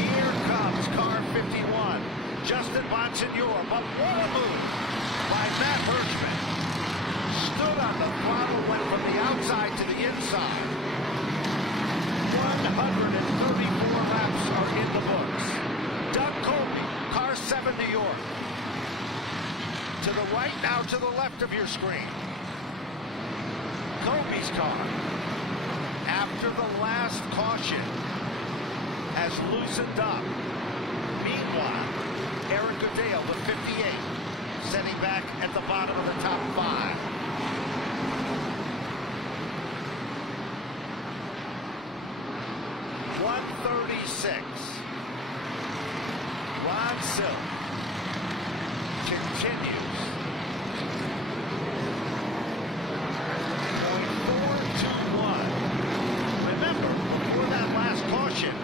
Here comes car 51. Justin Bonsignor, but what a move by Matt Hirschman. Stood on the throttle, went from the outside to the inside. 134 laps are in the books. Doug Colby, car 7, New York. To the right, now to the left of your screen. Colby's car, after the last caution, has loosened up. Meanwhile, Eric Goodale, the 58, sitting back at the bottom of the top 5. .136. Ron Silk continues. Remember, before that last caution,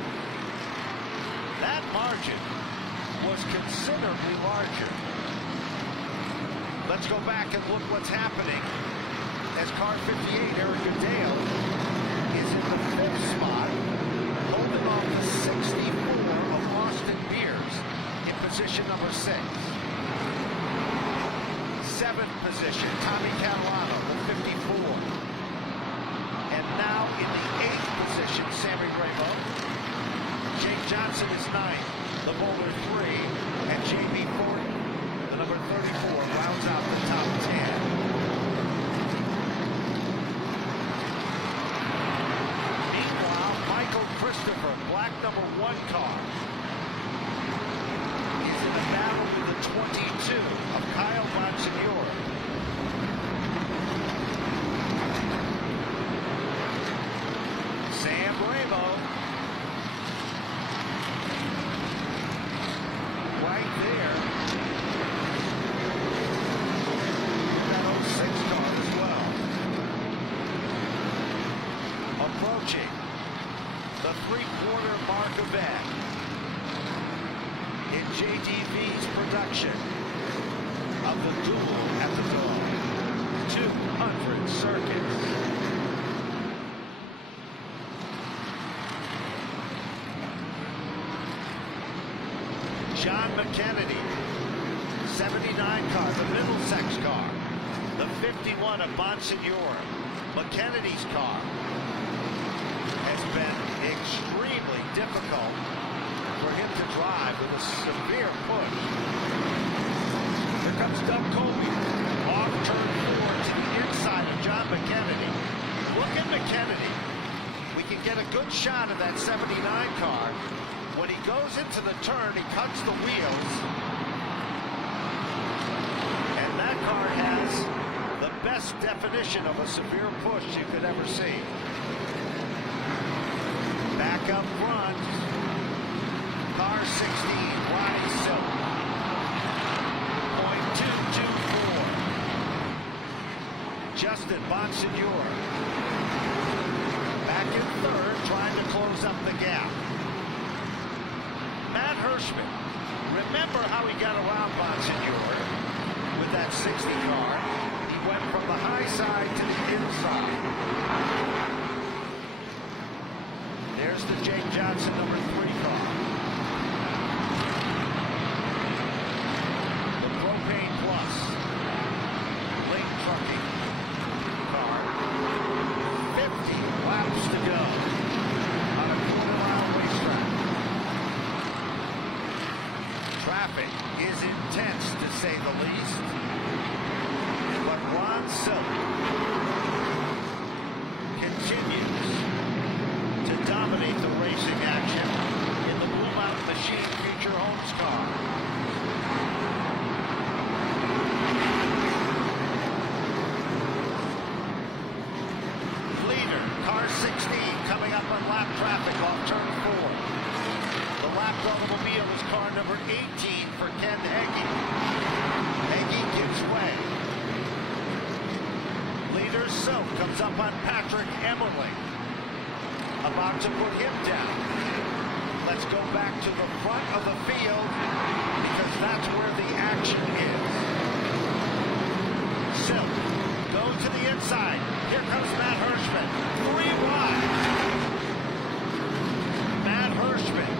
that margin was considerably larger. Let's go back and look what's happening as car 58, Eric Goodale, is in the 5th spot, holding on to 64 of Austin Beers in position number 6. 7th position, Tommy Catalano, the 54. And now in the 8th position, Sammy Bravo. Jake Johnson is 9th, the bowler 3, and J.B. Thornton, the number 34, rounds out the top 10. Meanwhile, Michael Christopher, black number 1 car, is in a battle with the 22 of Kyle Bonsignor. Sam Bravo right there. That 06 car as well. Approaching the 3/4 mark event in JDV's production of the Duel at the Dome. 200 circuits. John McKennedy, 79 car, the Middlesex car, the 51 of Bonsignor. McKennedy's car has been extremely difficult for him to drive with a severe push. Here comes Doug Colby, off turn 4 to the inside of John McKennedy. Look at McKennedy. We can get a good shot of that 79 car. When he goes into the turn, he cuts the wheels. And that car has the best definition of a severe push you could ever Ronnie Silk. .224. Justin Bonsignor. Back in third, trying to close up the gap. Matt Hirschman. Remember how he got around Bonsignor with that 60 car? He went from the high side to the inside. There's the Jake Johnson number 3 car. The Propane Plus late trucking car. 50 laps to go on a quarter-mile racetrack. Traffic is intense, to say the least. But Ron Silk continues to dominate the racing action in the Blue Mountain Machine Future Homes car. Leader, car 16, coming up on lap traffic off turn 4. The lapped automobile is car number 18 for Ken Heggie. Heggie gives way. Leader Silk comes up on Patrick Emmerling. About to put him down. Let's go back to the front of the field because that's where the action is. Silk goes to the inside. Here comes Matt Hirschman. 3 wide. Matt Hirschman.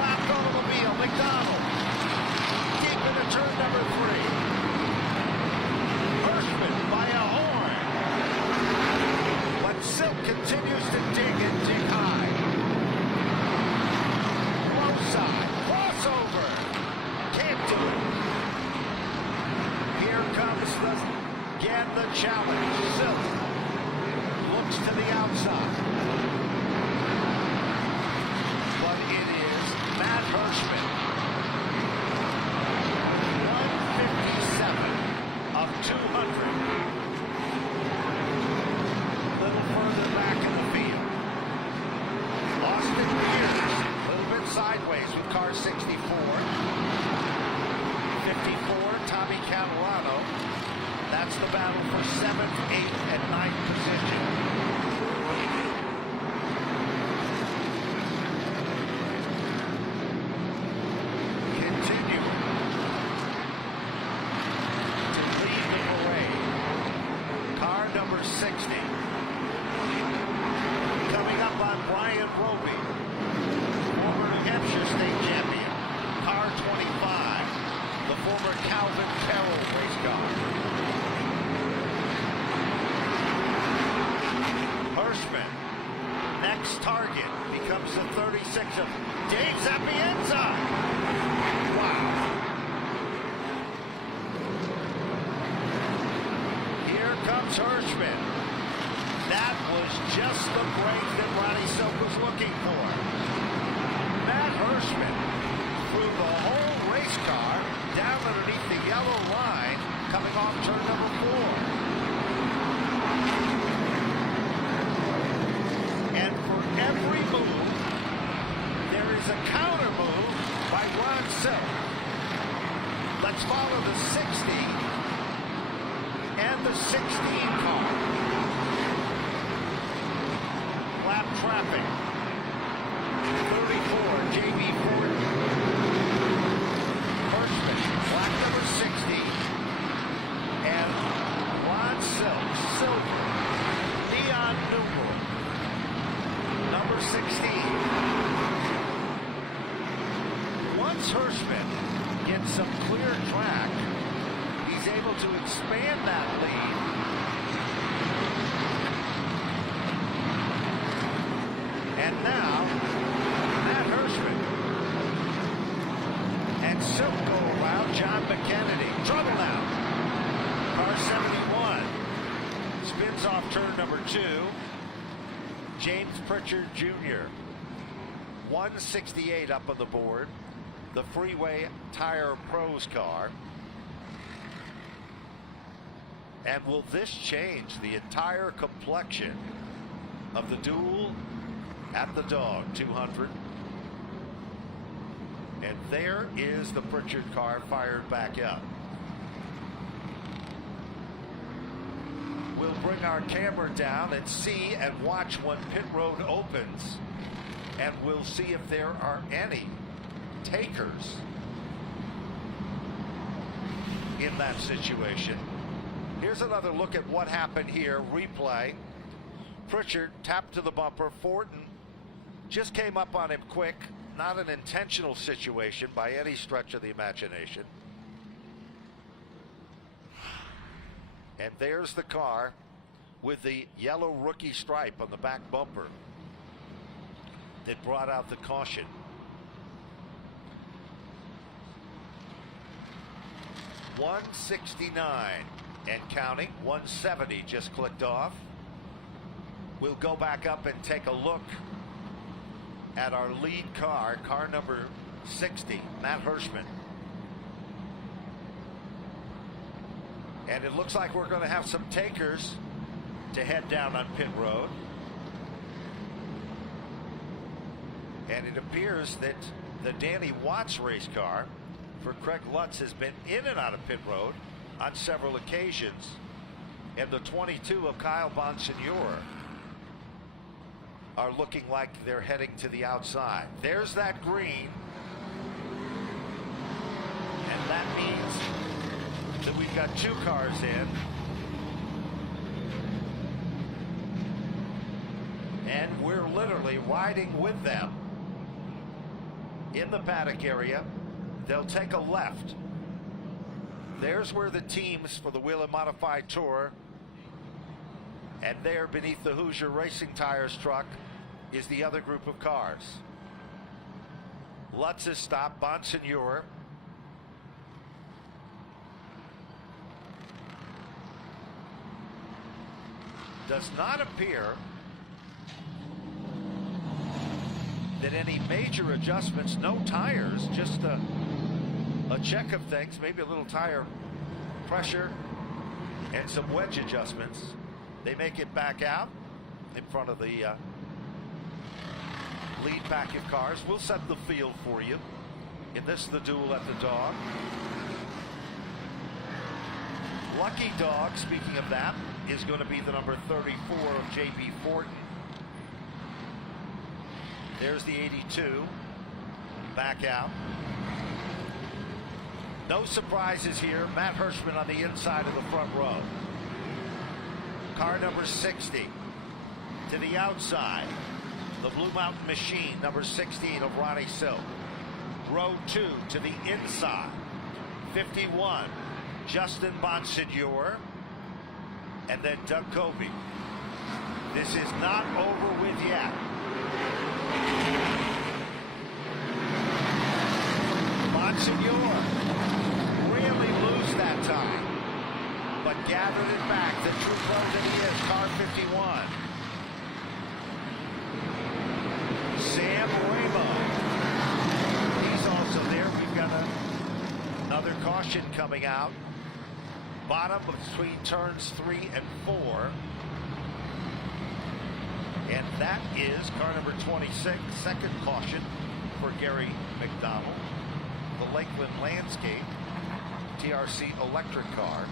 Lapped automobile. McDonald. Deep into turn number 3. Hirschman by a horn. But Silk continues to dig and dig high. Low side. Crossover. Can't do it. Here comes the challenge. Silk looks to the outside. But it is Matt Hirschman. 157 of 200. Little further back in the field. Austin Pierce, a little bit sideways with car 64. 54, Tommy Catalano. That's the battle for 7th, 8th, and 9th position. Continuing to lead the parade. Car number 60. Coming up on Brian Roby, former New Hampshire state champion. Car 25, the former Calvin Carroll race car. Hirschman, next target, becomes the 36 of Dave Sapienza. Wow. Here comes Hirschman. That was just the break that Ronnie Silk was looking for. Matt Hirschman threw the whole race car down underneath the yellow line, coming off turn number 4. And for every move, there is a counter move by Ron Silk. Let's follow the 60 and the 16 car. Lap traffic. 34, J.B. Ford. Hirschman, lap number 60. And Ron Silk, silver. Neon numeral. Number 16. Once Hirschman gets some clear track, he's able to expand that lead. And now, Matt Hirschman and Silk go around John McKennedy. Trouble now. Car 71 spins off turn number 2. James Pritchard Jr. 168 up on the board. The Freeway Tire Pros car. And will this change the entire complexion of the duel at the Dog 200? And there is the Pritchard car fired back up. We'll bring our camera down and see and watch when pit road opens, and we'll see if there are any takers in that situation. Here's another look at what happened here. Replay. Pritchard tapped to the bumper. Fortin just came up on him quick. Not an intentional situation by any stretch of the imagination. And there's the car with the yellow rookie stripe on the back bumper that brought out the caution. $169 and counting. 170 just clicked off. We'll go back up and take a look at our lead car, car number 60, Matt Hirschman. And it looks like we're going to have some takers to head down on pit road. And it appears that the Danny Watts race car for Craig Lutz has been in and out of pit road on several occasions. And the 22 of Kyle Bonsignore are looking like they're heading to the outside. There's that green. And that means that we've got two cars in. And we're literally riding with them in the paddock area. They'll take a left. There's where the teams for the Whelen Modified Tour, and there beneath the Hoosier Racing Tires truck is the other group of cars. Lutz has stopped. Bonsignore. Does not appear that any major adjustments, no tires, just a check of things, maybe a little tire pressure and some wedge adjustments. They make it back out in front of the lead pack of cars. We'll set the field for you. In this, the duel at the dog. Lucky dog, speaking of that, is going to be the number 34 of J.B. Fortin. There's the 82. Back out. No surprises here. Matt Hirschman on the inside of the front row. Car number 60 to the outside. The Blue Mountain Machine, number 16 of Ronnie Silk. Row 2 to the inside. 51, Justin Bonsignore. And then Doug Kobe. This is not over with yet. Bonsignore really lose that time, but gathered it back. The true pro that he is, car 51. Sam Ramo. He's also there. We've got another caution coming out. Bottom between turns 3 and 4. And that is car number 26, second caution for Gary McDonald. The Lakeland Landscape TRC electric car.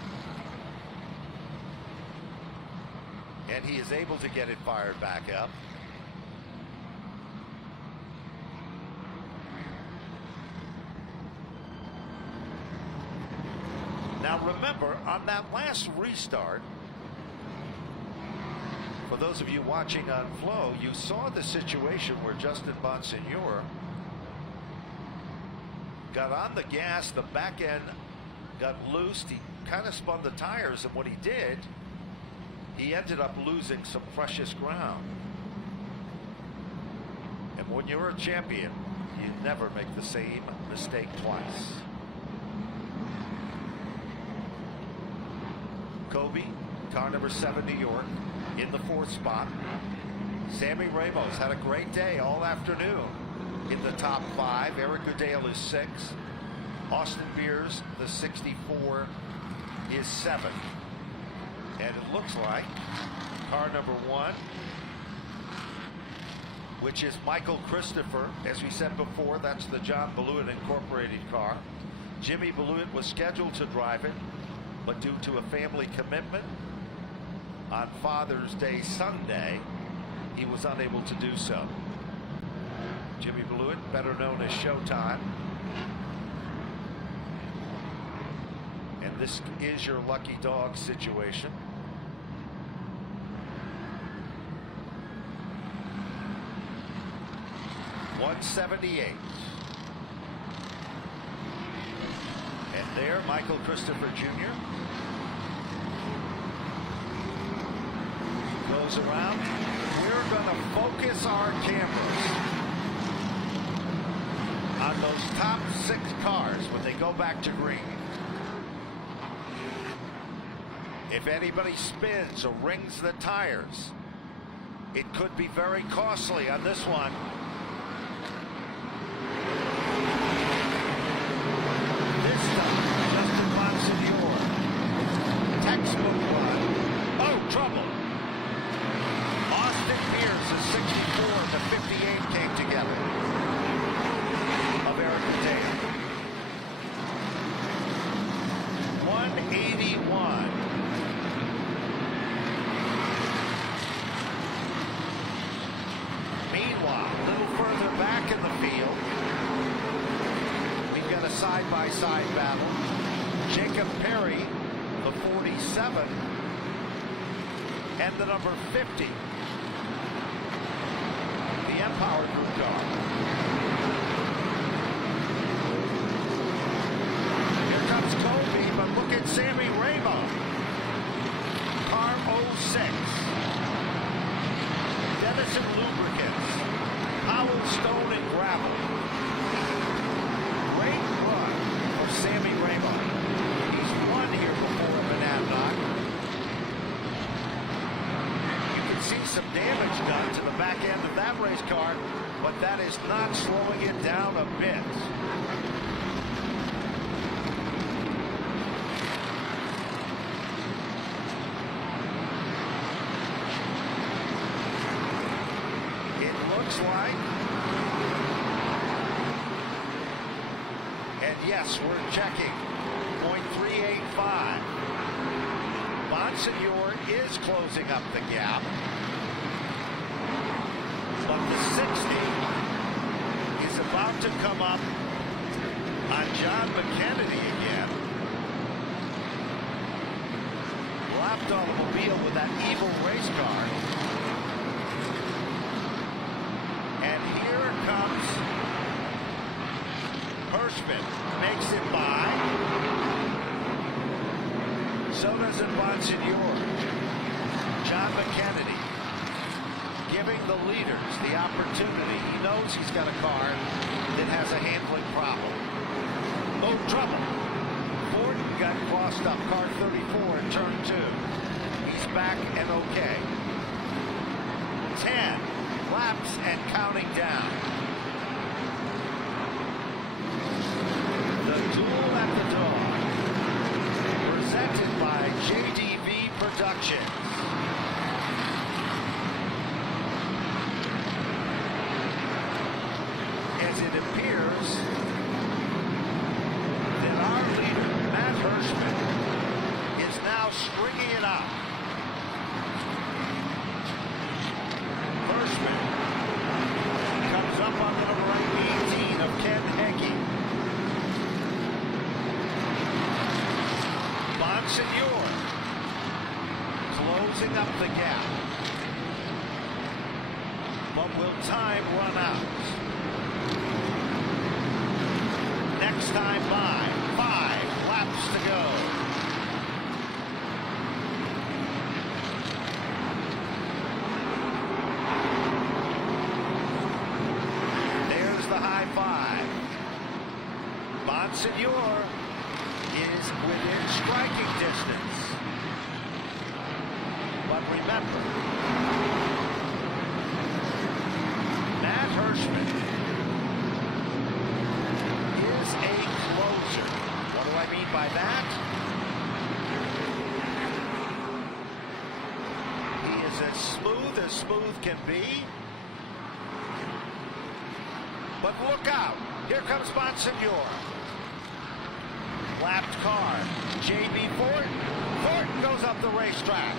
And he is able to get it fired back up. Now remember, on that last restart, for those of you watching on Flow, you saw the situation where Justin Bonsignore got on the gas, the back end got loosed, he kind of spun the tires, and what he did, he ended up losing some precious ground. And when you're a champion, you never make the same mistake twice. Kobe, car number 7, New York, in the 4th spot. Sammy Ramos had a great day all afternoon in the top 5. Eric Goodale is 6. Austin Beers, the 64, is 7. And it looks like car number 1 which is Michael Christopher. As we said before, that's the John Beluit Incorporated car. Jimmy Beluit was scheduled to drive it, but due to a family commitment on Father's Day Sunday, he was unable to do so. Jimmy Beluit, better known as Showtime. And this is your lucky dog situation. $178. And there, Michael Christopher Jr. goes around. We're going to focus our cameras on those top 6 cars when they go back to green. If anybody spins or rings the tires, it could be very costly on this one. This time, Justin Monsignor, textbook run. Oh, trouble. Austin Pierce's 64 and the 58 came together. Of Eric Mateo. 181. Meanwhile, a little further back in the field, we've got a side-by-side battle. Jacob Perry, the 47, and the number 50. The Empower Group car. Here comes Colby, but look at Sammy Ramo. Car 06. Denison Lubricants. Powell Stone and Gravel. Great run for Sammy Ramo. He's won here before in Monadnock. You can see some damage done to the back end of that race car, but that is not slowing it down a bit. Like, and yes, we're checking 0.385. Bonsignor is closing up the gap, but the 60 is about to come up on John McKennedy again. Lapped automobile with that evil race car. And here comes Hirschman, makes it by. So does Bonsignor. John McKennedy giving the leaders the opportunity. He knows he's got a car that has a handling problem. Oh, trouble. Gordon got crossed up, car 34 in turn 2. He's back and okay. 10. Laps and counting down. The duel at the dawn, presented by JDV Productions. As it appears that our leader, Matt Hirschman, is now stringing it up. Comes up on the number 18 of Ken Heggie. Bonsignor closing up the gap. But will time run out? Next time by, 5 laps to go. Bonsignor is within striking distance. But remember, Matt Hirschman is a closer. What do I mean by that? He is as smooth can be. But look out. Here comes Monsignor. Lapped car. J.B. Thornton. Thornton goes up the racetrack.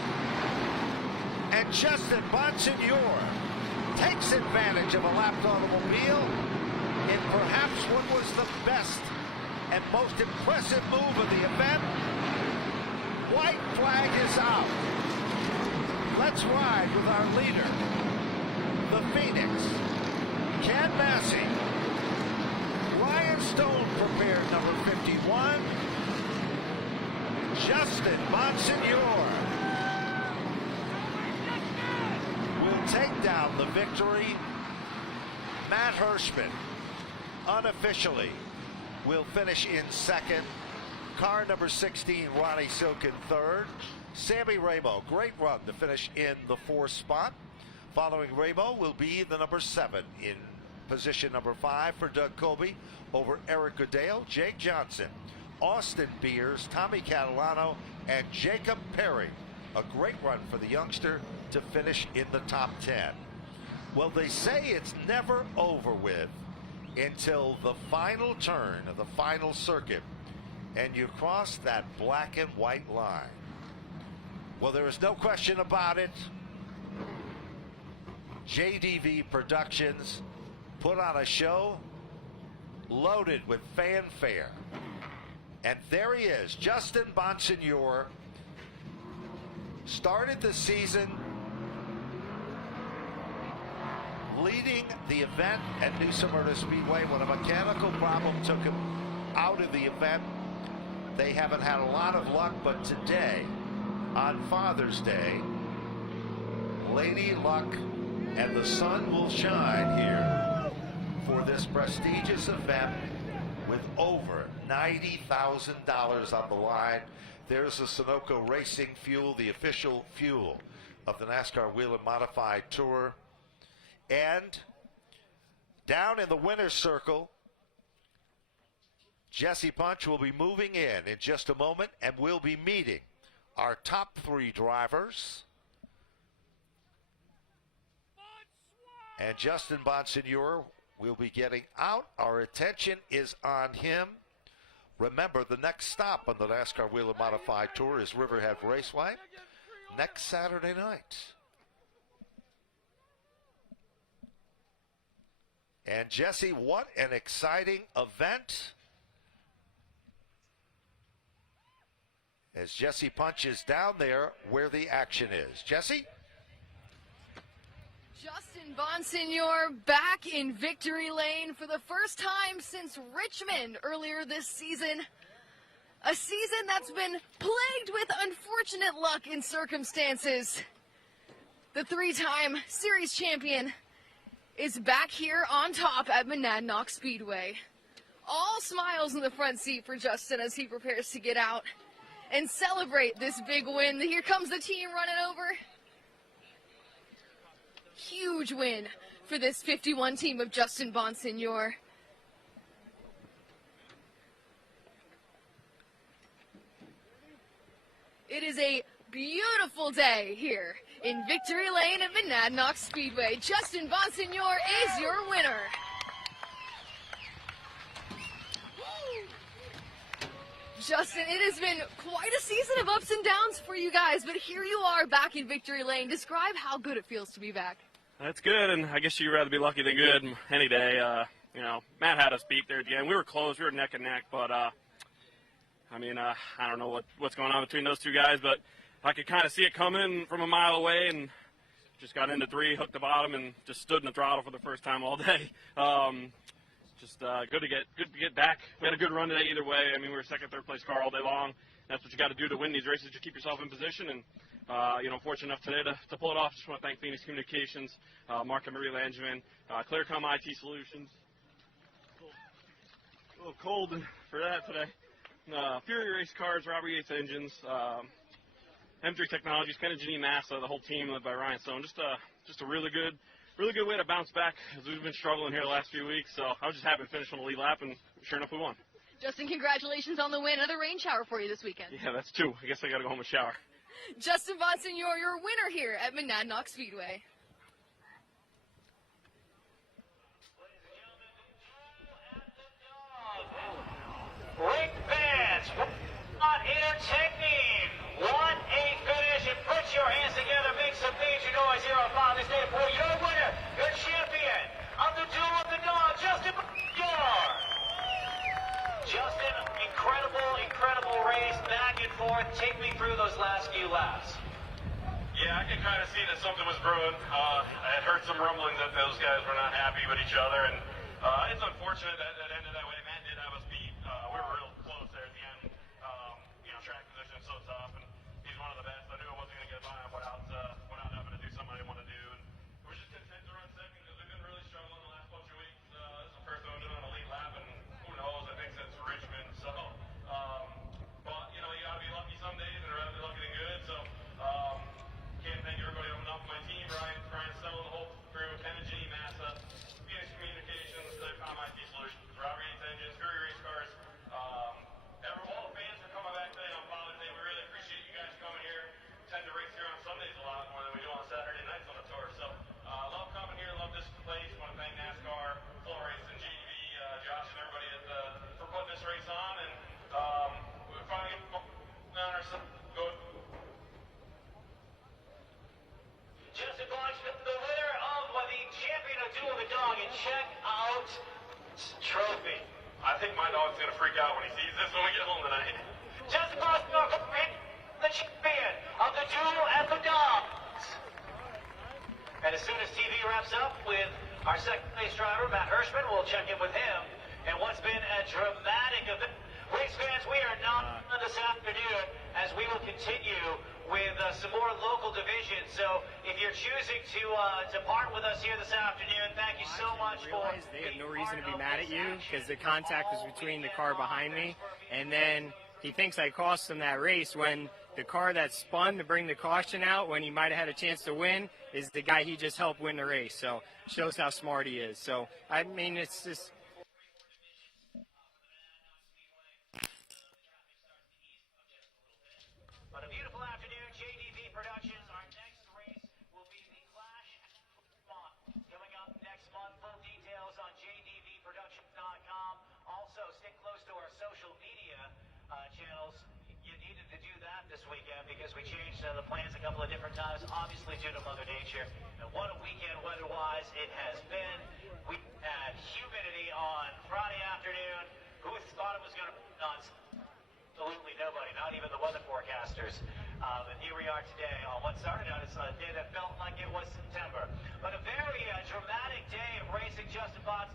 And Justin Monsignor takes advantage of a lapped automobile in perhaps what was the best and most impressive move of the event. White flag is out. Let's ride with our leader, the Phoenix, Ken Massey. Ryan Stone prepared number 51. Justin Monsignor will take down the victory. Matt Hirschman, unofficially, will finish in second. Car number 16, Ronnie Silk in third. Sammy Ramo, great run to finish in the fourth spot. Following Ramo will be the number 7 in position number 5 for Doug Colby over Eric Goodale, Jake Johnson, Austin Beers, Tommy Catalano, and Jacob Perry. A great run for the youngster to finish in the top 10. Well, they say it's never over with until the final turn of the final circuit and you cross that black and white line. Well, there is no question about it. JDV Productions put on a show loaded with fanfare. And there he is, Justin Monsignor. Started the season leading the event at New Smyrna Speedway when a mechanical problem took him out of the event. They haven't had a lot of luck, but today, on Father's Day, Lady Luck and the sun will shine here for this prestigious event with over $90,000 on the line. There's the Sunoco Racing Fuel, the official fuel of the NASCAR Whelen Modified Tour. And down in the winner's circle, Jesse Punch will be moving in just a moment, and we'll be meeting our top 3 drivers. And Justin Monsignor will be getting out. Our attention is on him. Remember, the next stop on the NASCAR Whelen Modified Tour is Riverhead Raceway next Saturday night. And Jesse, what an exciting event. As Jesse punches down there where the action is. Jesse? Justin Monsignor back in victory lane for the first time since Richmond earlier this season. A season that's been plagued with unfortunate luck and circumstances. The 3-time series champion is back here on top at Monadnock Speedway. All smiles in the front seat for Justin as he prepares to get out and celebrate this big win. Here comes the team running over. Huge win for this 51 team of Justin Monsignor. It is a beautiful day here in Victory Lane at Monadnock Speedway. Justin Monsignor is your winner. Justin, it has been quite a season of ups and downs for you guys, but here you are back in Victory Lane. Describe how good it feels to be back. That's good, and I guess you'd rather be lucky than good any day. You know, Matt had us beat there at the end. We were close. We were neck and neck, but, I don't know what's going on between those two guys, but I could kind of see it coming from a mile away and just got into 3, hooked the bottom, and just stood in the throttle for the first time all day. Good to get back. We had a good run today either way. I mean, we were second, third place car all day long. That's what you got to do to win these races, to keep yourself in position. And, fortunate enough today to pull it off. Just want to thank Phoenix Communications, Mark and Marie Langevin, Clearcom IT Solutions. A little cold for that today. Fury Race Cars, Robert Yates Engines, M3 Technologies, Ken and Janine Massa, the whole team led by Ryan Stone. Just a really good way to bounce back as we've been struggling here the last few weeks. So I was just happy to finish on the lead lap, and sure enough, we won. Justin, congratulations on the win. Another rain shower for you this weekend. Yeah, that's 2. I guess I got to go home and shower. Justin Monsignor, your winner here at Monadnock Speedway. Ring fans, not entertaining. What a finish, and put your hands together, make some major noise here on Father's Day for your winner, your champion of the Duel of the Dog, Justin. Justin, incredible race, back and forth. Take me through those last few laps. Yeah, I could kind of see that something was brewing. I had heard some rumblings that those guys were not happy with each other, and it's unfortunate that it ended that way. Matt did have us beat. We were real close there at the end. Track position is so tough, and he's one of the best. I knew I wasn't going to get by him without having to do something I didn't want to do. And we're just content to run second because we've been really struggling the last bunch of weeks. This is the first time I'm doing an elite lap, and who knows? I think since Richmond. So, but you got to be lucky some days, and rather be lucky than good. So, can't thank everybody enough on my team. Ryan Stone, the whole crew, Kennedy, Massa, Phoenix Communications, the IT Solutions, Robert Yates Engines, Fury Race Cars. All the fans for coming back today on Father's Day. We really appreciate you guys coming here. We tend to race here on Sundays a lot more than we do on Saturday nights on the tour. So, love coming here, love this place. Want to thank NASCAR, Flores, and GV, Josh, and everybody for putting this race on. And we're finally getting on ourselves. Justin Boggs, the winner of the champion of Duel of the Dog, and check out trophy. I think my dog's going to freak out when he sees this when we get home tonight. Justin Boggs, the champion of the Duel at the Dogs. And as soon as TV wraps up with our second place driver, Matt Hirschman, we'll check in with him. And what's been a dramatic event. Race fans, we are not done this afternoon as we will continue with some more local divisions. So if you're choosing to part with us here this afternoon, thank you so much for. They have no reason to be mad at you because the contact was between the car behind me, and then he thinks I cost him that race when the car that spun to bring the caution out when he might have had a chance to win is the guy he just helped win the race. So it shows how smart he is. So I mean, it's just. On a beautiful afternoon, JDV Productions. Our next race will be the Clash coming up next month. Full details on jdvproductions.com. Also, stick close to our social media channels. You needed to do that this weekend because we changed the plans a couple of different times, obviously due to Mother Nature. And what a weekend weather-wise it has been. We had humidity on Friday afternoon. Who thought it was going to be on? Absolutely nobody, not even the weather forecasters. And here we are today on what started out as a day that felt like it was September. But a very dramatic day of racing. Justin Boggs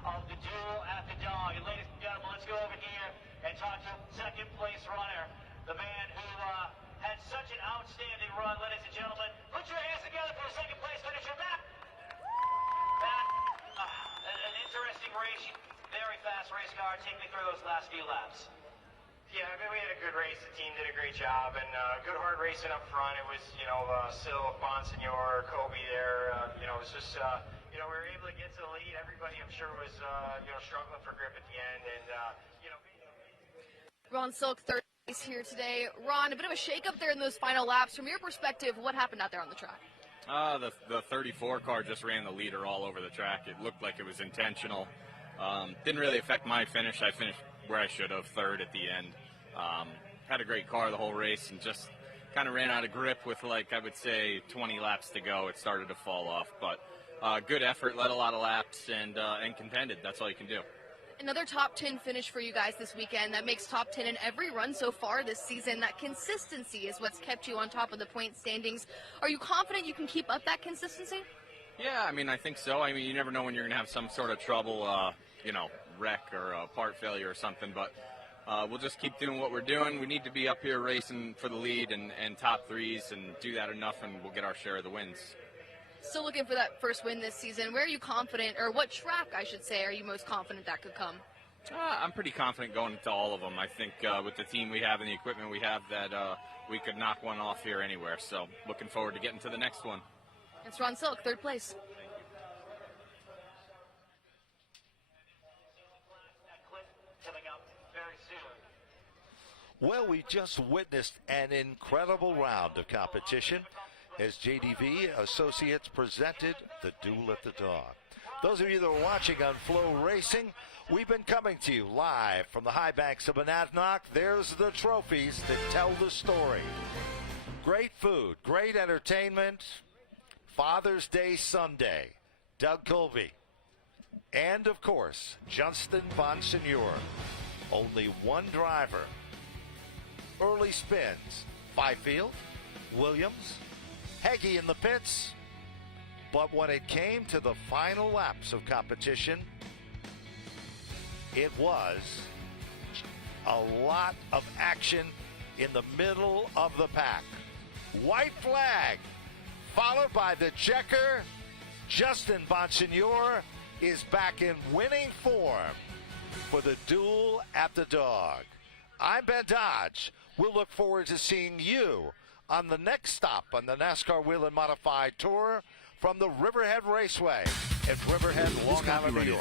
of the Duel at the Dog. And ladies and gentlemen, let's go over here and talk to second place runner, the man who had such an outstanding run. Ladies and gentlemen, put your hands together for a second place finisher, Matt. Matt, an interesting race. Very fast race car. Take me through those last few laps. Yeah, I mean, we had a good race. The team did a great job, and good hard racing up front. It was, Sil, Bonsignor, Kobe there. It was just, we were able to get to the lead. Everybody, I'm sure, was, struggling for grip at the end, and, Ron Silk, third place here today. Ron, a bit of a shake-up there in those final laps. From your perspective, what happened out there on the track? The 34 car just ran the leader all over the track. It looked like it was intentional. Didn't really affect my finish. I finished where I should have, third at the end. Had a great car the whole race and just kind of ran out of grip with, I would say 20 laps to go. It started to fall off, but good effort, led a lot of laps, and contended. That's all you can do. Another top 10 finish for you guys this weekend. That makes top 10 in every run so far this season. That consistency is what's kept you on top of the point standings. Are you confident you can keep up that consistency? Yeah, I mean, I think so. I mean, you never know when you're going to have some sort of trouble, wreck or part failure or something, but we'll just keep doing what we're doing. We need to be up here racing for the lead and top threes and do that enough, and we'll get our share of the wins. Still looking for that first win this season. Where are you confident, or what track, I should say, are you most confident that could come? I'm pretty confident going into all of them. I think with the team we have and the equipment we have that we could knock one off here anywhere. So looking forward to getting to the next one. It's Ron Silk, third place. Well, we just witnessed an incredible round of competition as JDV Associates presented the Duel at the Dog. Those of you that are watching on Flow Racing, we've been coming to you live from the high banks of Monadnock. There's the trophies that tell the story. Great food, great entertainment. Father's Day Sunday. Doug Colby. And, of course, Justin Bonsignor. Only one driver. Early spins. Fifield, Williams, Heggie in the pits. But when it came to the final laps of competition, it was a lot of action in the middle of the pack. White flag, followed by the checker. Justin Bonsignor is back in winning form for the duel at the Dog. I'm Ben Dodge. We'll look forward to seeing you on the next stop on the NASCAR Whelen Modified Tour from the Riverhead Raceway at Riverhead, Long Island, New York.